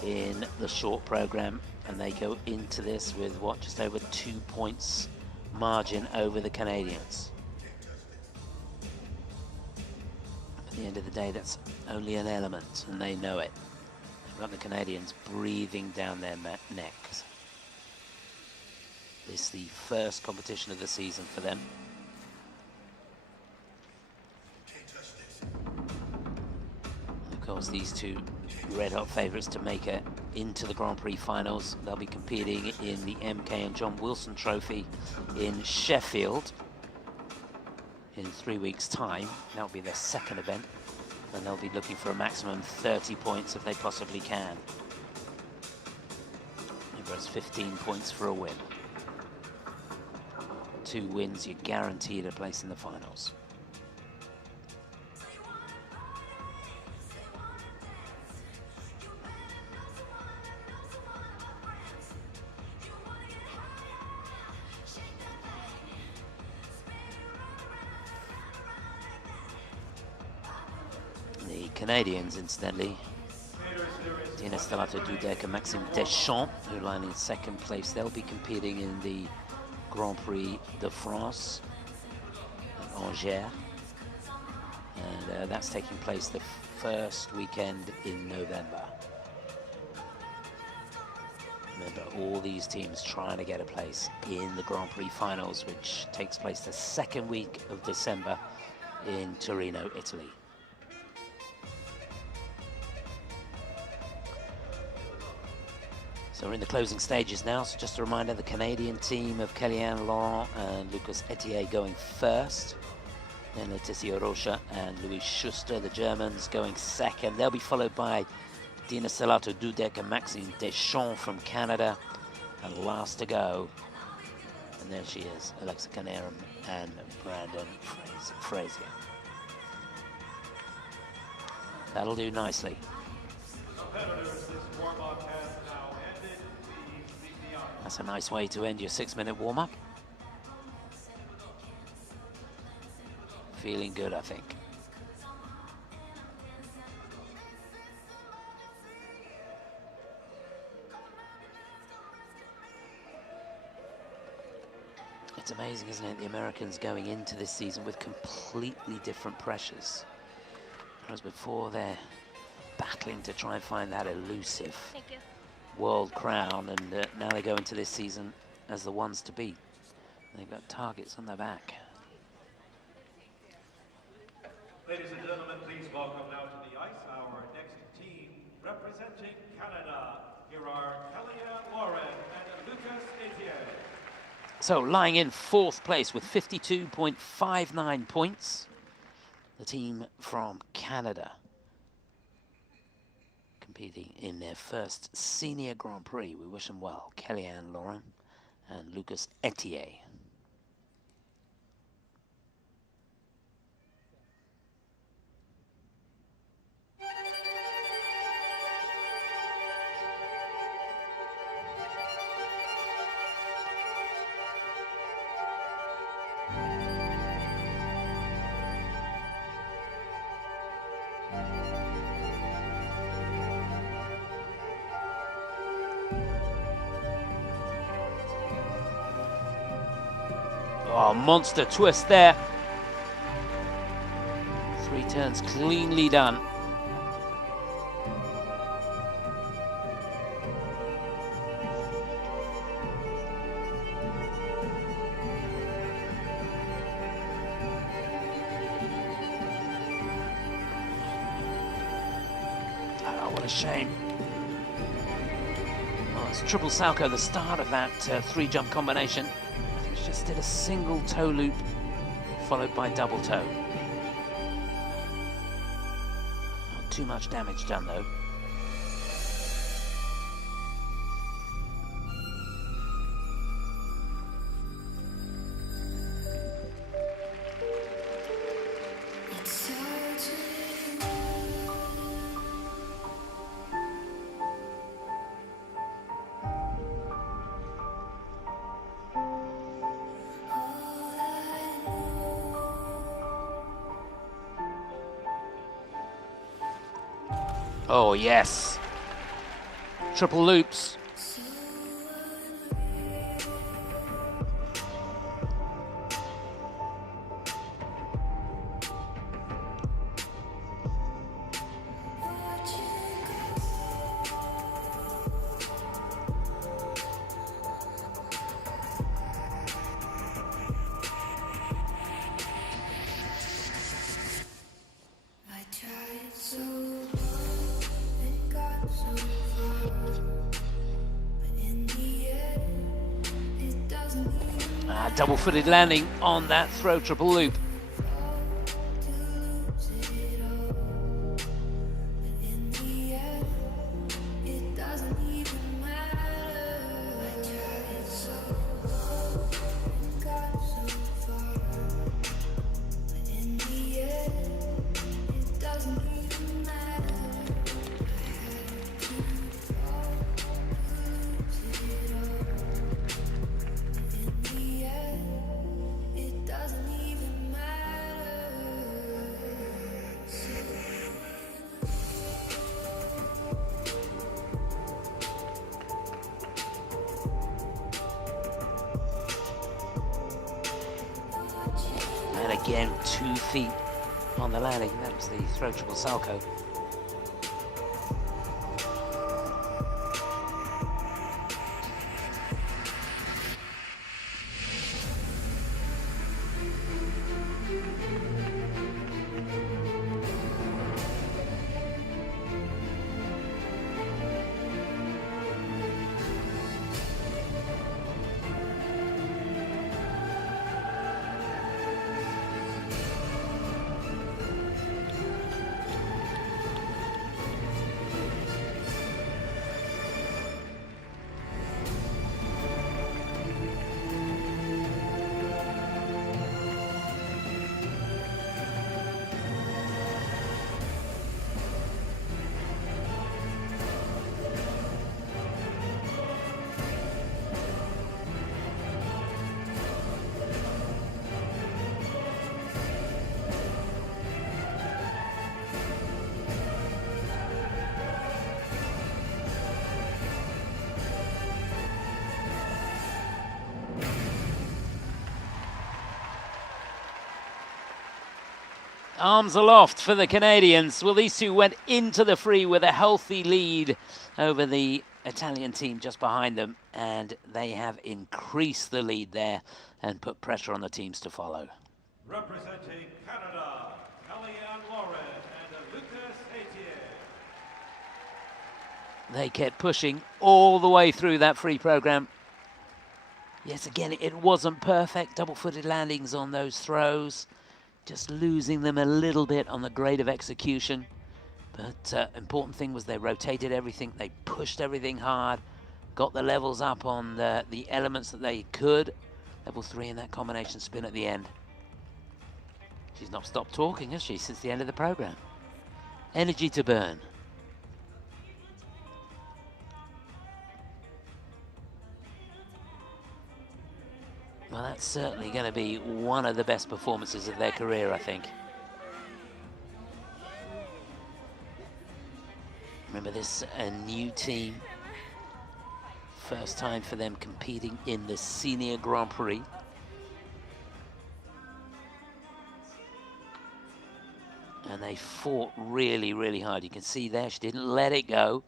in the short program, and they go into this with what, just over 2 points margin over the Canadians. At the end of the day, that's only an element, and they know it. They've got the Canadians breathing down their necks. This is the first competition of the season for them. Of course, these two red-hot favourites to make it into the Grand Prix finals. They'll be competing in the MK and John Wilson Trophy in Sheffield in 3 weeks' time. That'll be their second event, and they'll be looking for a maximum 30 points if they possibly can. That's 15 points for a win. 2 wins, you're guaranteed a place in the finals. The Canadians, incidentally, Dina Stellato-Dudek and Maxime Deschamps, who line in second place, they'll be competing in the Grand Prix de France at Angers, and that's taking place the first weekend in November. Remember, all these teams trying to get a place in the Grand Prix finals, which takes place the second week of December in Torino, Italy. So we're in the closing stages now, so just a reminder, the Canadian team of Kellyanne Laurin and Lucas Ethier going first. Then Laetitia Roscher and Louis Schuster, the Germans, going second. They'll be followed by Dina Stellato-Dudek and Maxime Deschamps from Canada. And last to go, and there she is, Alexa Knierim and Brandon Frazier. That'll do nicely. That's a nice way to end your 6-minute warm-up. Feeling good, I think. It's amazing, isn't it? The Americans going into this season with completely different pressures. Whereas before, they're battling to try and find that elusive world crown, and now they go into this season as the ones to beat. They've got targets on their back. Ladies and gentlemen, please welcome now to the ice our next team representing Canada. Here are Kellyanne Laurin and Lucas Ethier. So lying in 4th place with 52.59 points, the team from Canada, competing in their first senior Grand Prix. We wish them well. Kellyanne Laurin and Lucas Ethier. Oh, monster twist there. 3 turns cleanly done. Oh, what a shame. Well, it's triple Salchow, the start of that 3-jump combination. I think she just did a single toe loop followed by double toe. Not too much damage done though. Oh yes, triple loops. Double-footed landing on that throw triple loop. And again, 2 feet on the landing. That was the throw triple Salchow. Arms aloft for the Canadians. Well, these two went into the free with a healthy lead over the Italian team just behind them, and they have increased the lead there and put pressure on the teams to follow. Representing Canada, Laurin and Ethier. They kept pushing all the way through that free program. Yes, again, it wasn't perfect. Double-footed landings on those throws. Just losing them a little bit on the grade of execution. But important thing was they rotated everything. They pushed everything hard. Got the levels up on the elements that they could. Level 3 in that combination spin at the end. She's not stopped talking, has she, since the end of the program? Energy to burn. Well, that's certainly going to be one of the best performances of their career, I think. Remember, this a new team. First time for them competing in the Senior Grand Prix. they fought really, really hard. You can see there, she didn't let it go.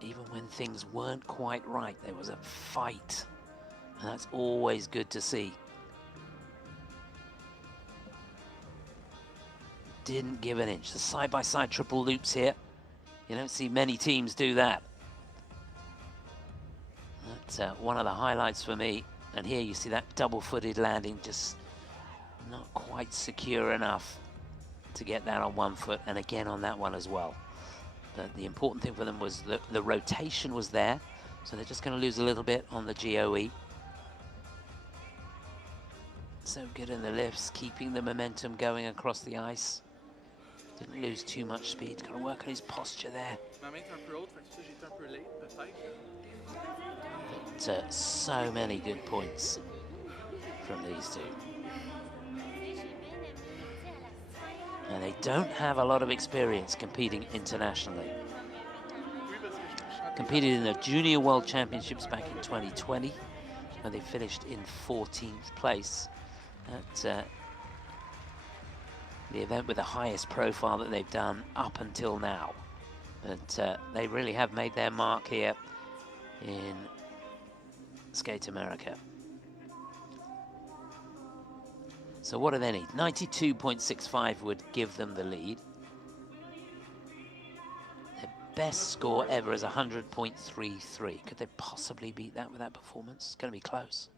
Even when things weren't quite right, there was a fight. And that's always good to see. Didn't give an inch. The side-by-side triple loops here. You don't see many teams do that. That's one of the highlights for me. And here you see that double-footed landing, just not quite secure enough to get that on one foot, and again on that one as well. But the important thing for them was the rotation was there, so they're just going to lose a little bit on the GOE. So good in the lifts, keeping the momentum going across the ice. Didn't lose too much speed, got to work on his posture there. But so many good points from these two. And they don't have a lot of experience competing internationally. Competed in the Junior World Championships back in 2020, and they finished in 14th place at the event with the highest profile that they've done up until now. But they really have made their mark here in Skate America. So what do they need? 92.65 would give them the lead. Their best score ever is 100.33. Could they possibly beat that with that performance? It's going to be close.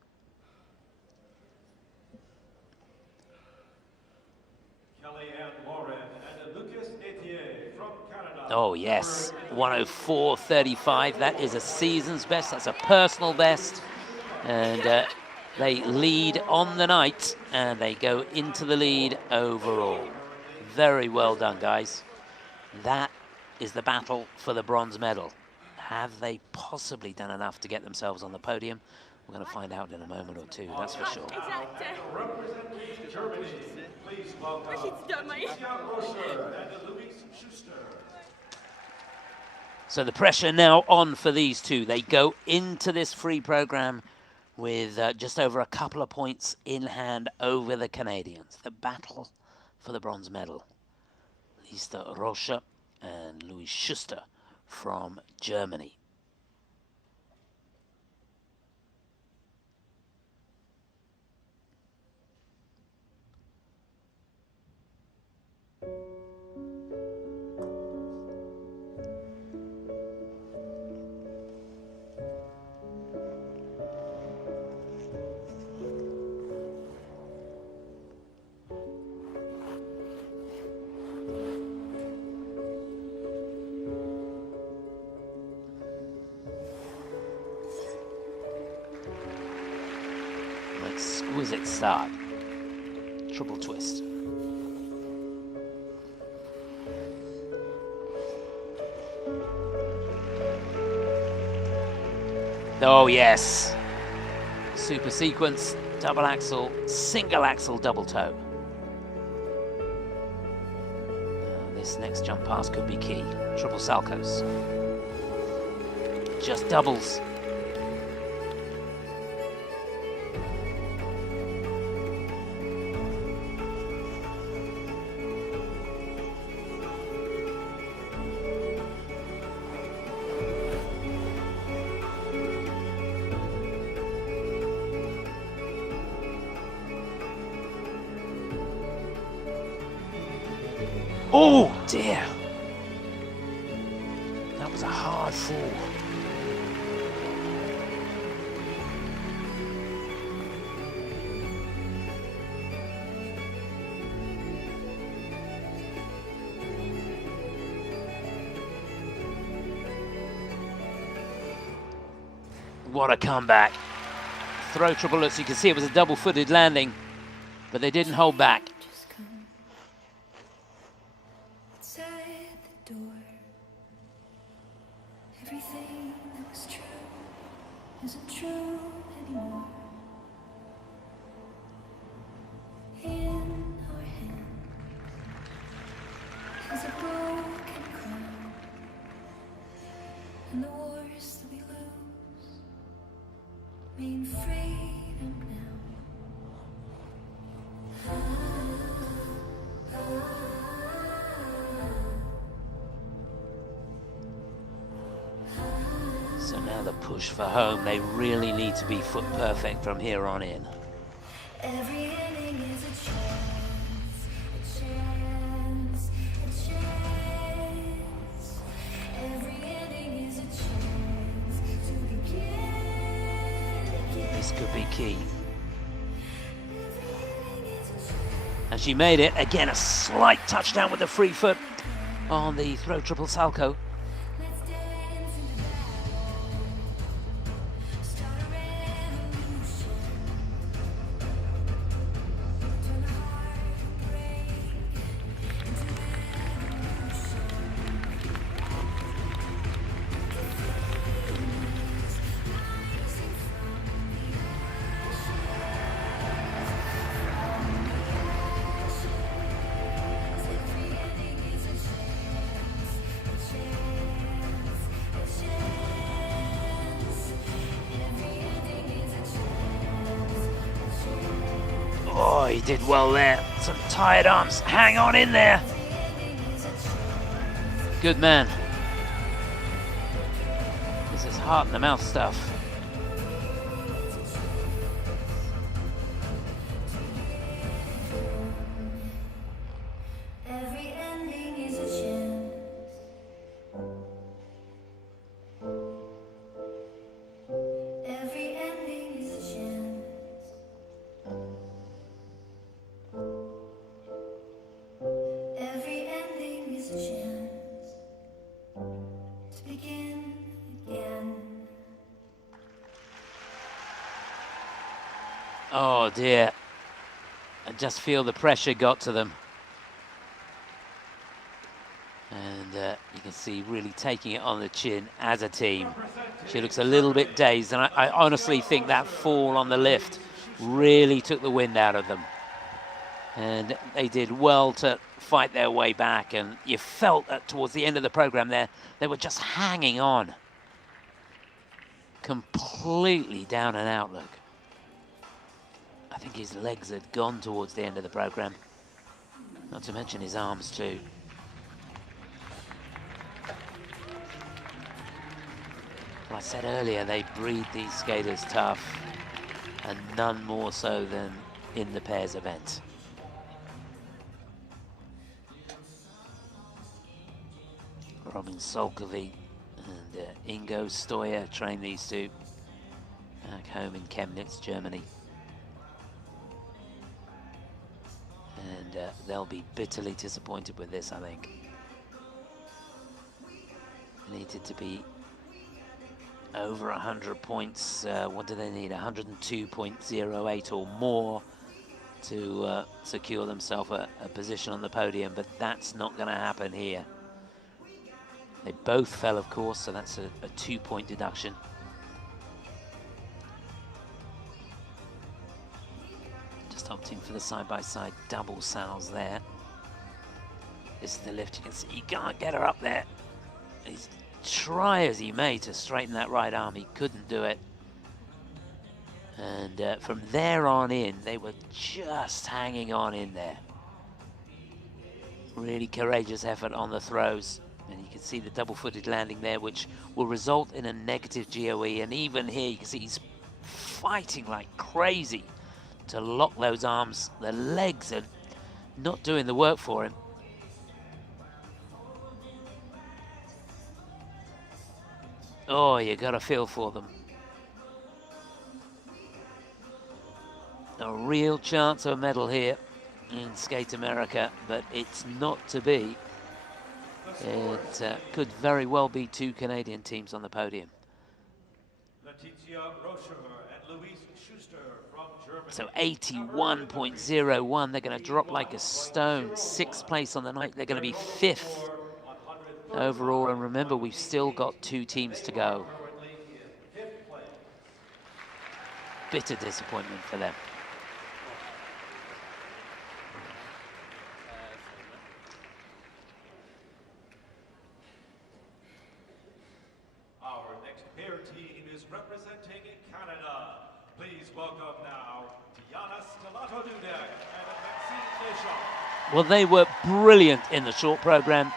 Kelly and Laurin and Lucas Ethier from Canada. Oh yes, 104.35. That is a season's best. That's a personal best. And they lead on the night, and they go into the lead overall. Very well done, guys. That is the battle for the bronze medal. Have they possibly done enough to get themselves on the podium? We're going to find out in a moment or two, that's for sure. Representing Germany, please welcome Roscher and Schuster. So the pressure now on for these two. They go into this free program with just over a couple of points in hand over the Canadians. The battle for the bronze medal. Lisa Roscher and Louis Schuster from Germany. Exquisite start. Triple twist. Oh yes. Super sequence, double axel, single axel, double toe. This next jump pass could be key. Triple salchows. Just doubles. Oh dear, that was a hard fall. What a comeback. Throw triple lutz, you can see it was a double-footed landing, but they didn't hold back. Everything that was true isn't true anymore. In our hand is a broken crown, and the wars that we lose mean freedom now. Now the push for home. They really need to be foot perfect from here on in. Every inning is a chance, a chance, a chance. Every inning is a chance to begin again. This could be key. And she made it. Again, a slight touchdown with the free foot on the throw triple salco. Let's dance in the battle, start a revolution, turn the heartbreak into evolution. Rising from the ashes, every inning is a chance, a chance, a chance. Every inning is a chance, a chance. Oh, he did well there. Some tired arms. Hang on in there. Good man. This is heart in the mouth stuff. Every ending is a chance. Every ending is a chance. Every ending is a chance to begin again. Oh dear. I just feel the pressure got to them. And you can see really taking it on the chin as a team. She looks a little bit dazed, and I honestly think that fall on the lift really took the wind out of them. And they did well to fight their way back, and you felt that towards the end of the program there, they were just hanging on. Completely down and out look. I think his legs had gone towards the end of the program. Not to mention his arms too. Well, I said earlier, they breed these skaters tough, and none more so than in the pairs event. Robin Solkovi and Ingo Stoyer train these two back home in Chemnitz, Germany. And they'll be bitterly disappointed with this, I think. Needed to be over 100 points. What do they need? 102.08 or more to secure themselves a position on the podium, but that's not going to happen here. They both fell, of course, so that's a 2-point deduction. Just opting for the side-by-side double sows there. This is the lift. You can see he can't get her up there. He's try as he may to straighten that right arm, he couldn't do it. And from there on in, they were just hanging on in there. Really courageous effort on the throws. And you can see the double-footed landing there, which will result in a negative GOE. And even here, you can see he's fighting like crazy to lock those arms. The legs are not doing the work for him. Oh, you got to feel for them. A real chance of a medal here in Skate America, but it's not to be. It could very well be two Canadian teams on the podium. Roscher and Louise Schuster from Germany. So 81.01, they're going to drop like a stone. 6th place on the night, they're going to be 5th overall. And remember, we've still got 2 teams to go. Bitter disappointment for them. Our next pair team is representing Canada. Please welcome now Stellato-Dudek and Valesie and Deschamps. Well, they were brilliant in the short program.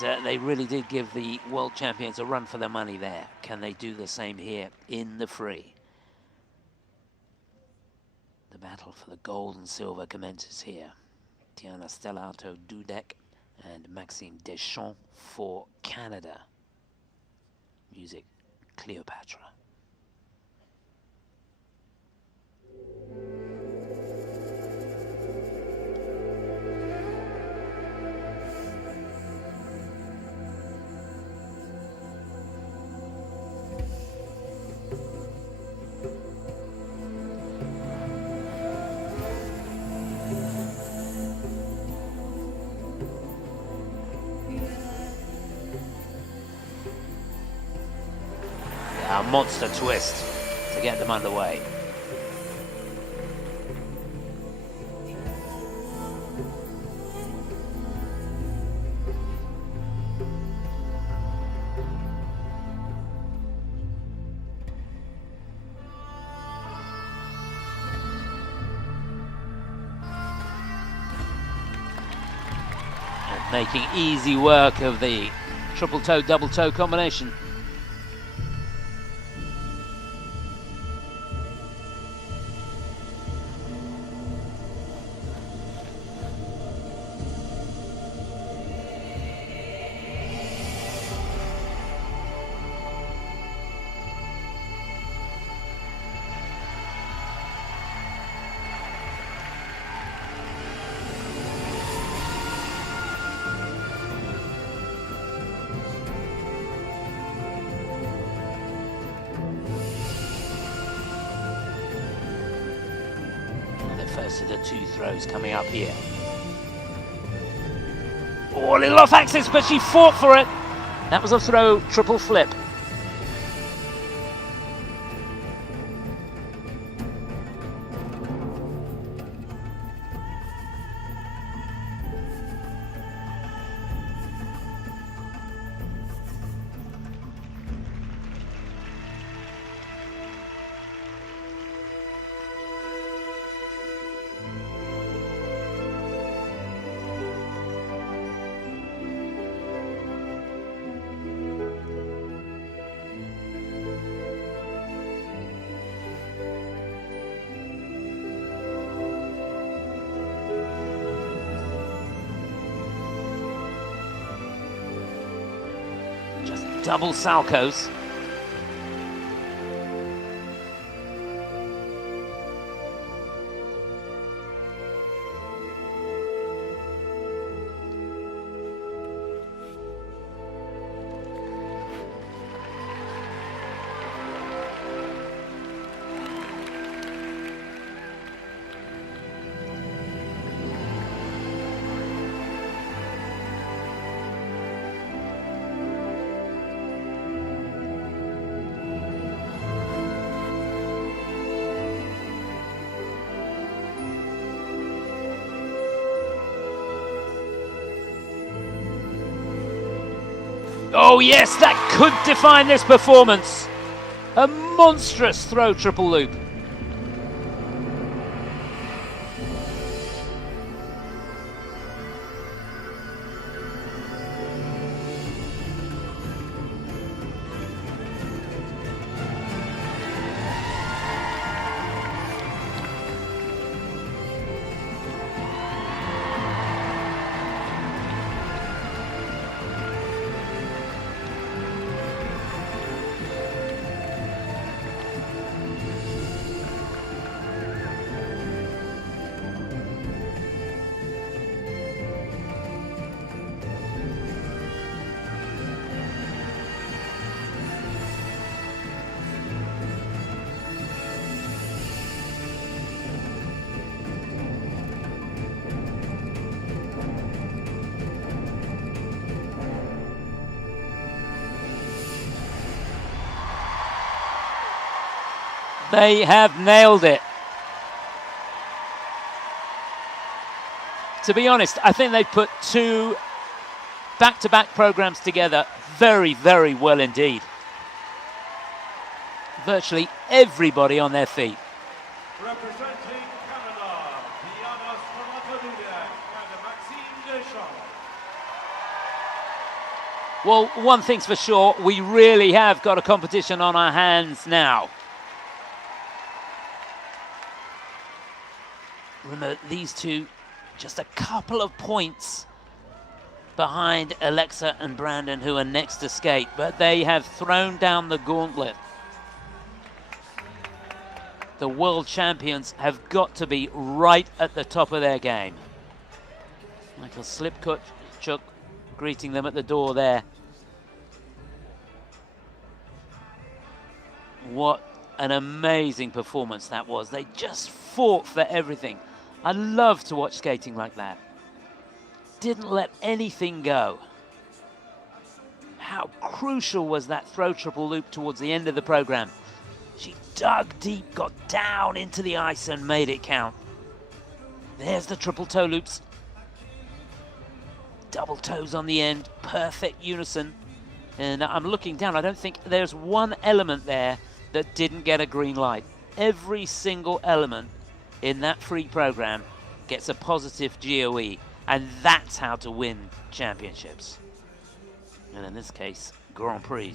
And they really did give the world champions a run for their money there. Can they do the same here in the free? The battle for the gold and silver commences here. Tiana Stellato-Dudek and Maxime Deschamps for Canada. Music, Cleopatra. A monster twist to get them underway. And making easy work of the triple toe, double toe combination. First of the two throws coming up here. Oh, a little off axis, but she fought for it. That was a throw, triple flip. Double salcos. Oh yes, that could define this performance. A monstrous throw triple loop. They have nailed it. To be honest, I think they've put two back-to-back programs together very, very well indeed. Virtually everybody on their feet. Representing Canada, Stellato-Dudek and Maxime Deschamps. Well, one thing's for sure, we really have got a competition on our hands now. Remember, these two just a couple of points behind Alexa and Brandon, who are next to skate, but they have thrown down the gauntlet. The world champions have got to be right at the top of their game. Michael Slipchuk greeting them at the door there. What an amazing performance that was. They just fought for everything. I love to watch skating like that. Didn't let anything go. How crucial was that throw triple loop towards the end of the program? She dug deep, got down into the ice and made it count. There's the triple toe loops. Double toes on the end, perfect unison. And I'm looking down, I don't think there's one element there that didn't get a green light. Every single element in that free program gets a positive GOE, and that's how to win championships. And in this case, Grand Prix.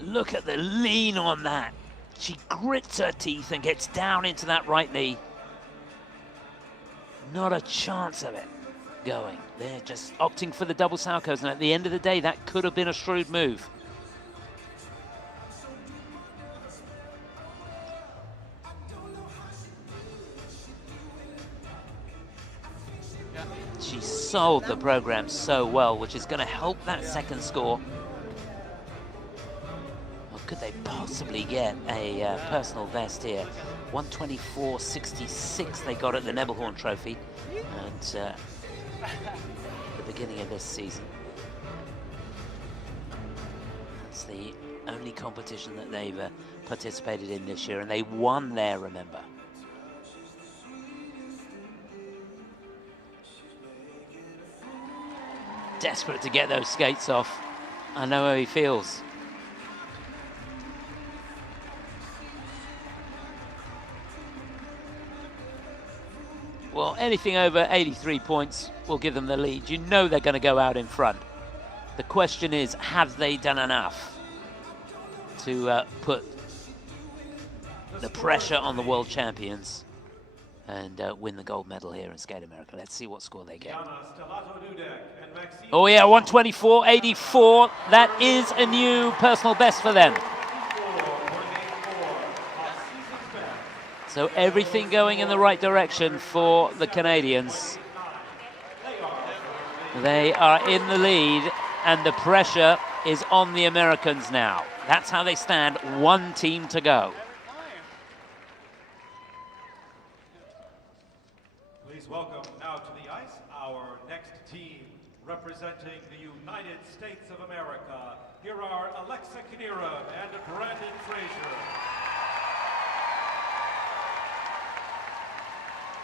Look at the lean on that. She grits her teeth and gets down into that right knee. Not a chance of it going. They're just opting for the double Salchows, and at the end of the day, that could have been a shrewd move. She sold the program so well, which is going to help that second score. Well, could they possibly get a personal best here? 124.66 they got at the Nebelhorn Trophy at the beginning of this season. That's the only competition that they've participated in this year, and they won there, remember. Desperate to get those skates off. I know how he feels. Well, anything over 83 points will give them the lead. You know they're going to go out in front. The question is, have they done enough to put the pressure on the world champions and win the gold medal here in Skate America? Let's see what score they get. Oh yeah, 124.84. That is a new personal best for them. So everything going in the right direction for the Canadians. They are in the lead, and the pressure is on the Americans now. That's how they stand, one team to go. Please welcome now to the ice our next team representing the United States of America. Here are Alexa Knierim and Brandon Frazier.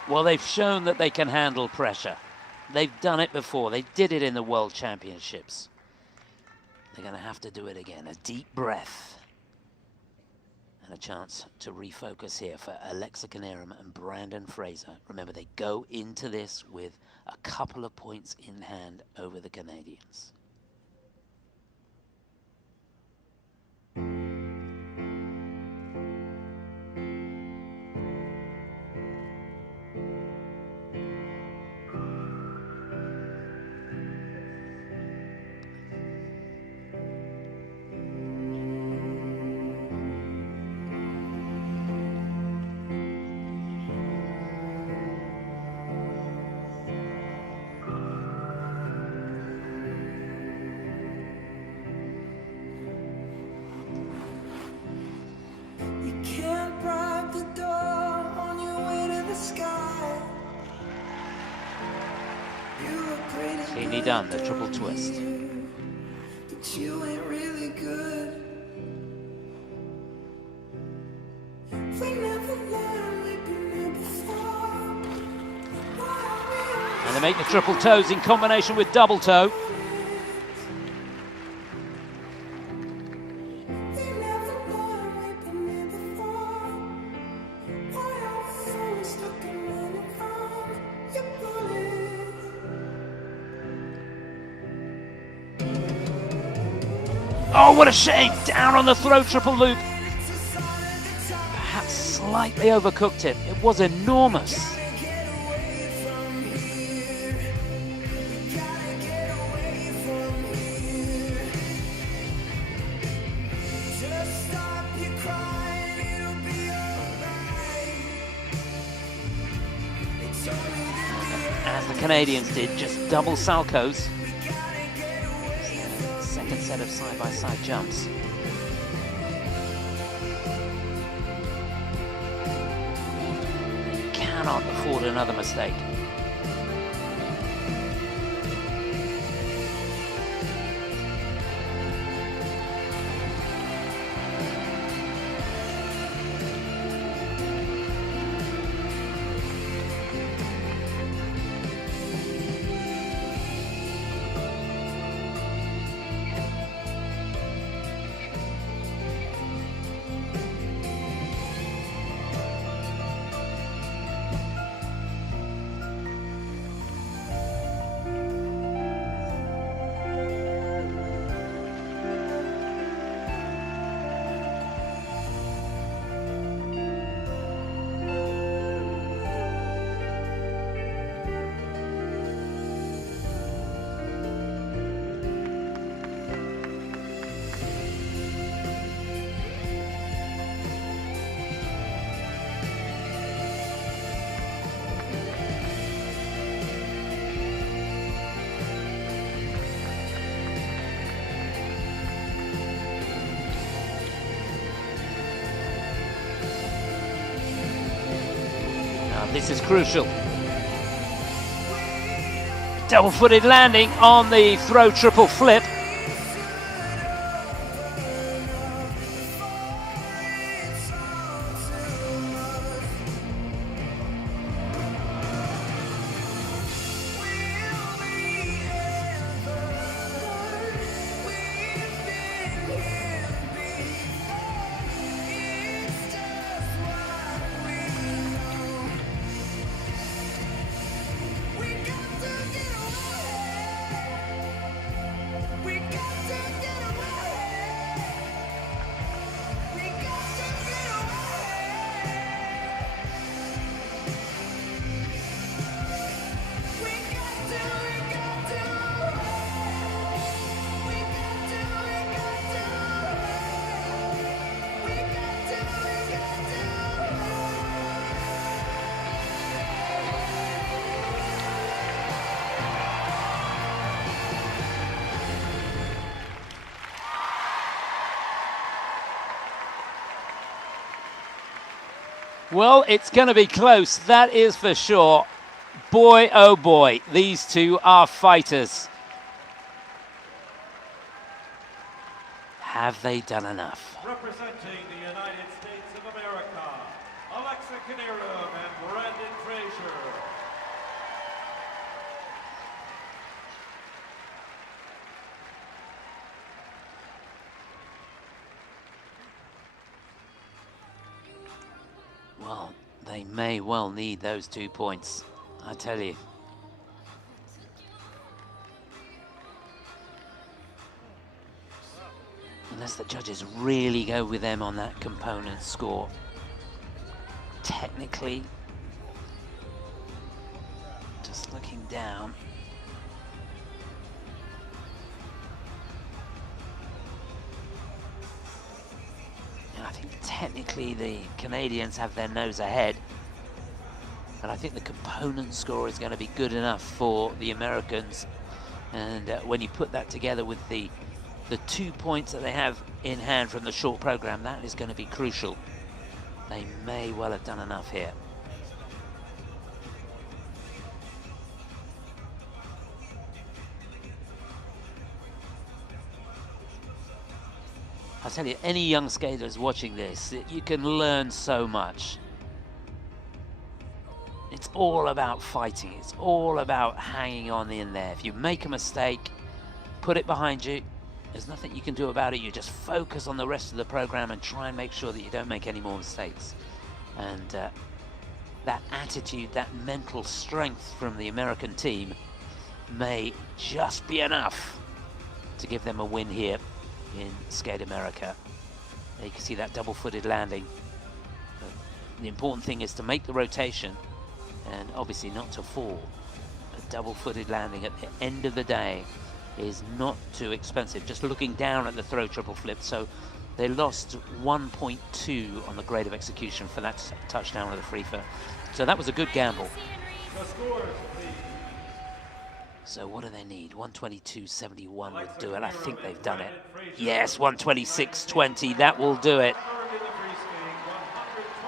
Well, they've shown that they can handle pressure. They've done it before. They did it in the World Championships. They're going to have to do it again. A deep breath. And a chance to refocus here for Alexa Knierim and Brandon Frazier. Remember, they go into this with a couple of points in hand over the Canadians. Cleanly done, the triple twist. But you ain't really good. We never learned, we've been here before. And they make the triple toes in combination with double toe. Oh, what a shame! Down on the throw triple loop. Perhaps slightly overcooked it. It was enormous. As the Canadians did, just double salchos. Second set of side-by-side jumps. Cannot afford another mistake. This is crucial. Double-footed landing on the throw triple flip. Well, it's going to be close, that is for sure. Boy, oh boy, these two are fighters. Have they done enough? Representing the United States of America, Knierim and Frazier. Well, they may well need those 2 points, I tell you. Unless the judges really go with them on that component score. Technically, just looking down, I think technically the Canadians have their nose ahead, and I think the component score is going to be good enough for the Americans. And when you put that together with the 2 points that they have in hand from the short program, that is going to be crucial. They may well have done enough here. I tell you, any young skaters watching this, you can learn so much. It's all about fighting. It's all about hanging on in there. If you make a mistake, put it behind you. There's nothing you can do about it. You just focus on the rest of the program and try and make sure that you don't make any more mistakes. And that attitude, that mental strength from the American team may just be enough to give them a win here in Skate America. There you can see that double-footed landing. But the important thing is to make the rotation and obviously not to fall. A double-footed landing at the end of the day is not too expensive. Just looking down at the throw triple flip, so they lost 1.2 on the grade of execution for that touchdown of the free throw. So that was a good gamble. So what do they need? 122.71 would do it. I think they've done it. Yes, 126.20, that will do it.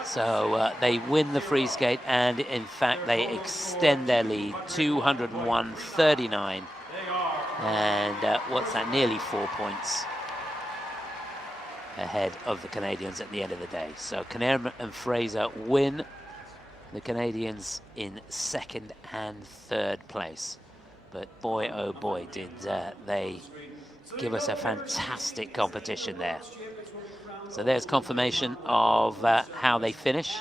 So they win the free skate, and in fact they extend their lead, 201.39. And what's that, nearly 4 points ahead of the Canadians at the end of the day. So Knierim and Frazier win, the Canadians in second and third place. But boy, oh boy, did they give us a fantastic competition there. So there's confirmation of how they finish.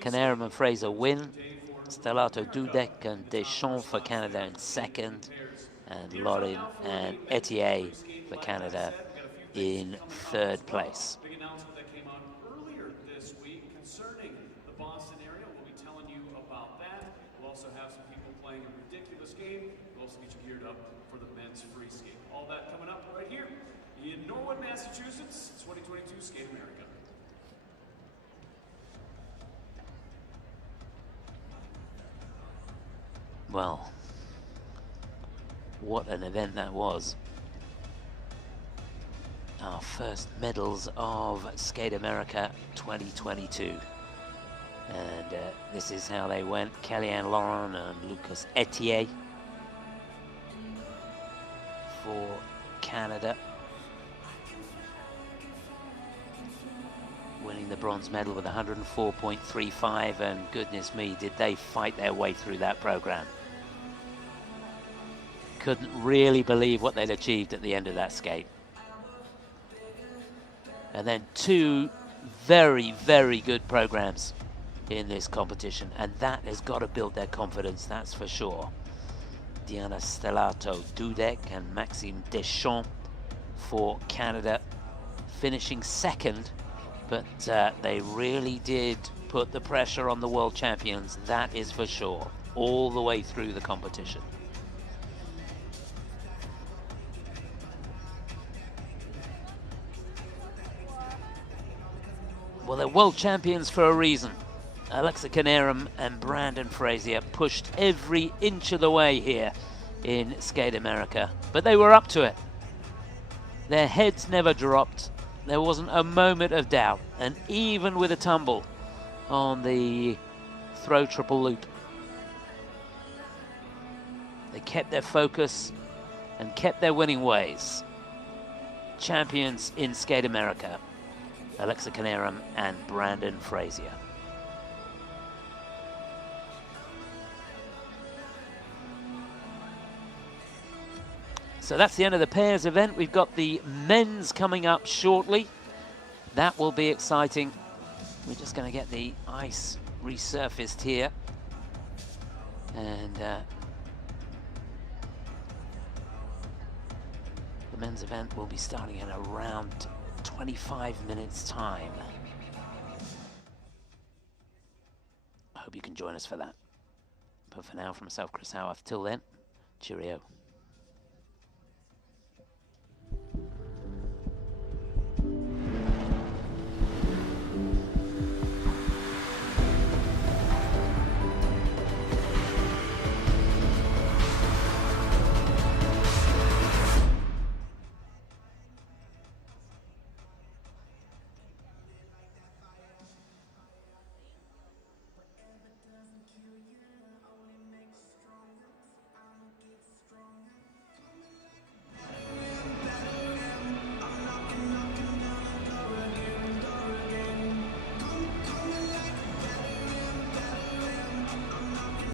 Knierim and Frazier win. Stellato-Dudek and Deschamps for Canada in second. And Laurin and Ethier for Canada in third place. Big announcement that came out earlier this week concerning the Boston area. We'll be telling you about that. We'll also have some people playing a ridiculous game. We'll also get you geared up for the men's free skate. All that coming up right here in Norwood, Massachusetts, 2022 Skate America. Well, what an event that was. Our first medals of Skate America 2022. And this is how they went. Kellyanne Laurin and Lucas Ethier for Canada, winning the bronze medal with 104.35, and goodness me, did they fight their way through that program. Couldn't really believe what they'd achieved at the end of that skate. And then two very, very good programs in this competition, and that has got to build their confidence, that's for sure. Diana Stellato-Dudek and Maxime Deschamps for Canada, finishing second, but they really did put the pressure on the world champions, that is for sure, all the way through the competition. Well, they're world champions for a reason. Alexa Knierim and Brandon Frazier pushed every inch of the way here in Skate America, but they were up to it. Their heads never dropped. There wasn't a moment of doubt, and even with a tumble on the throw triple loop, they kept their focus and kept their winning ways. Champions in Skate America, Alexa Knierim and Brandon Frazier. So that's the end of the pairs event. We've got the men's coming up shortly. That will be exciting. We're just going to get the ice resurfaced here. And the men's event will be starting in around 25 minutes time. I hope you can join us for that. But for now, from myself, Chris Howarth, till then, cheerio.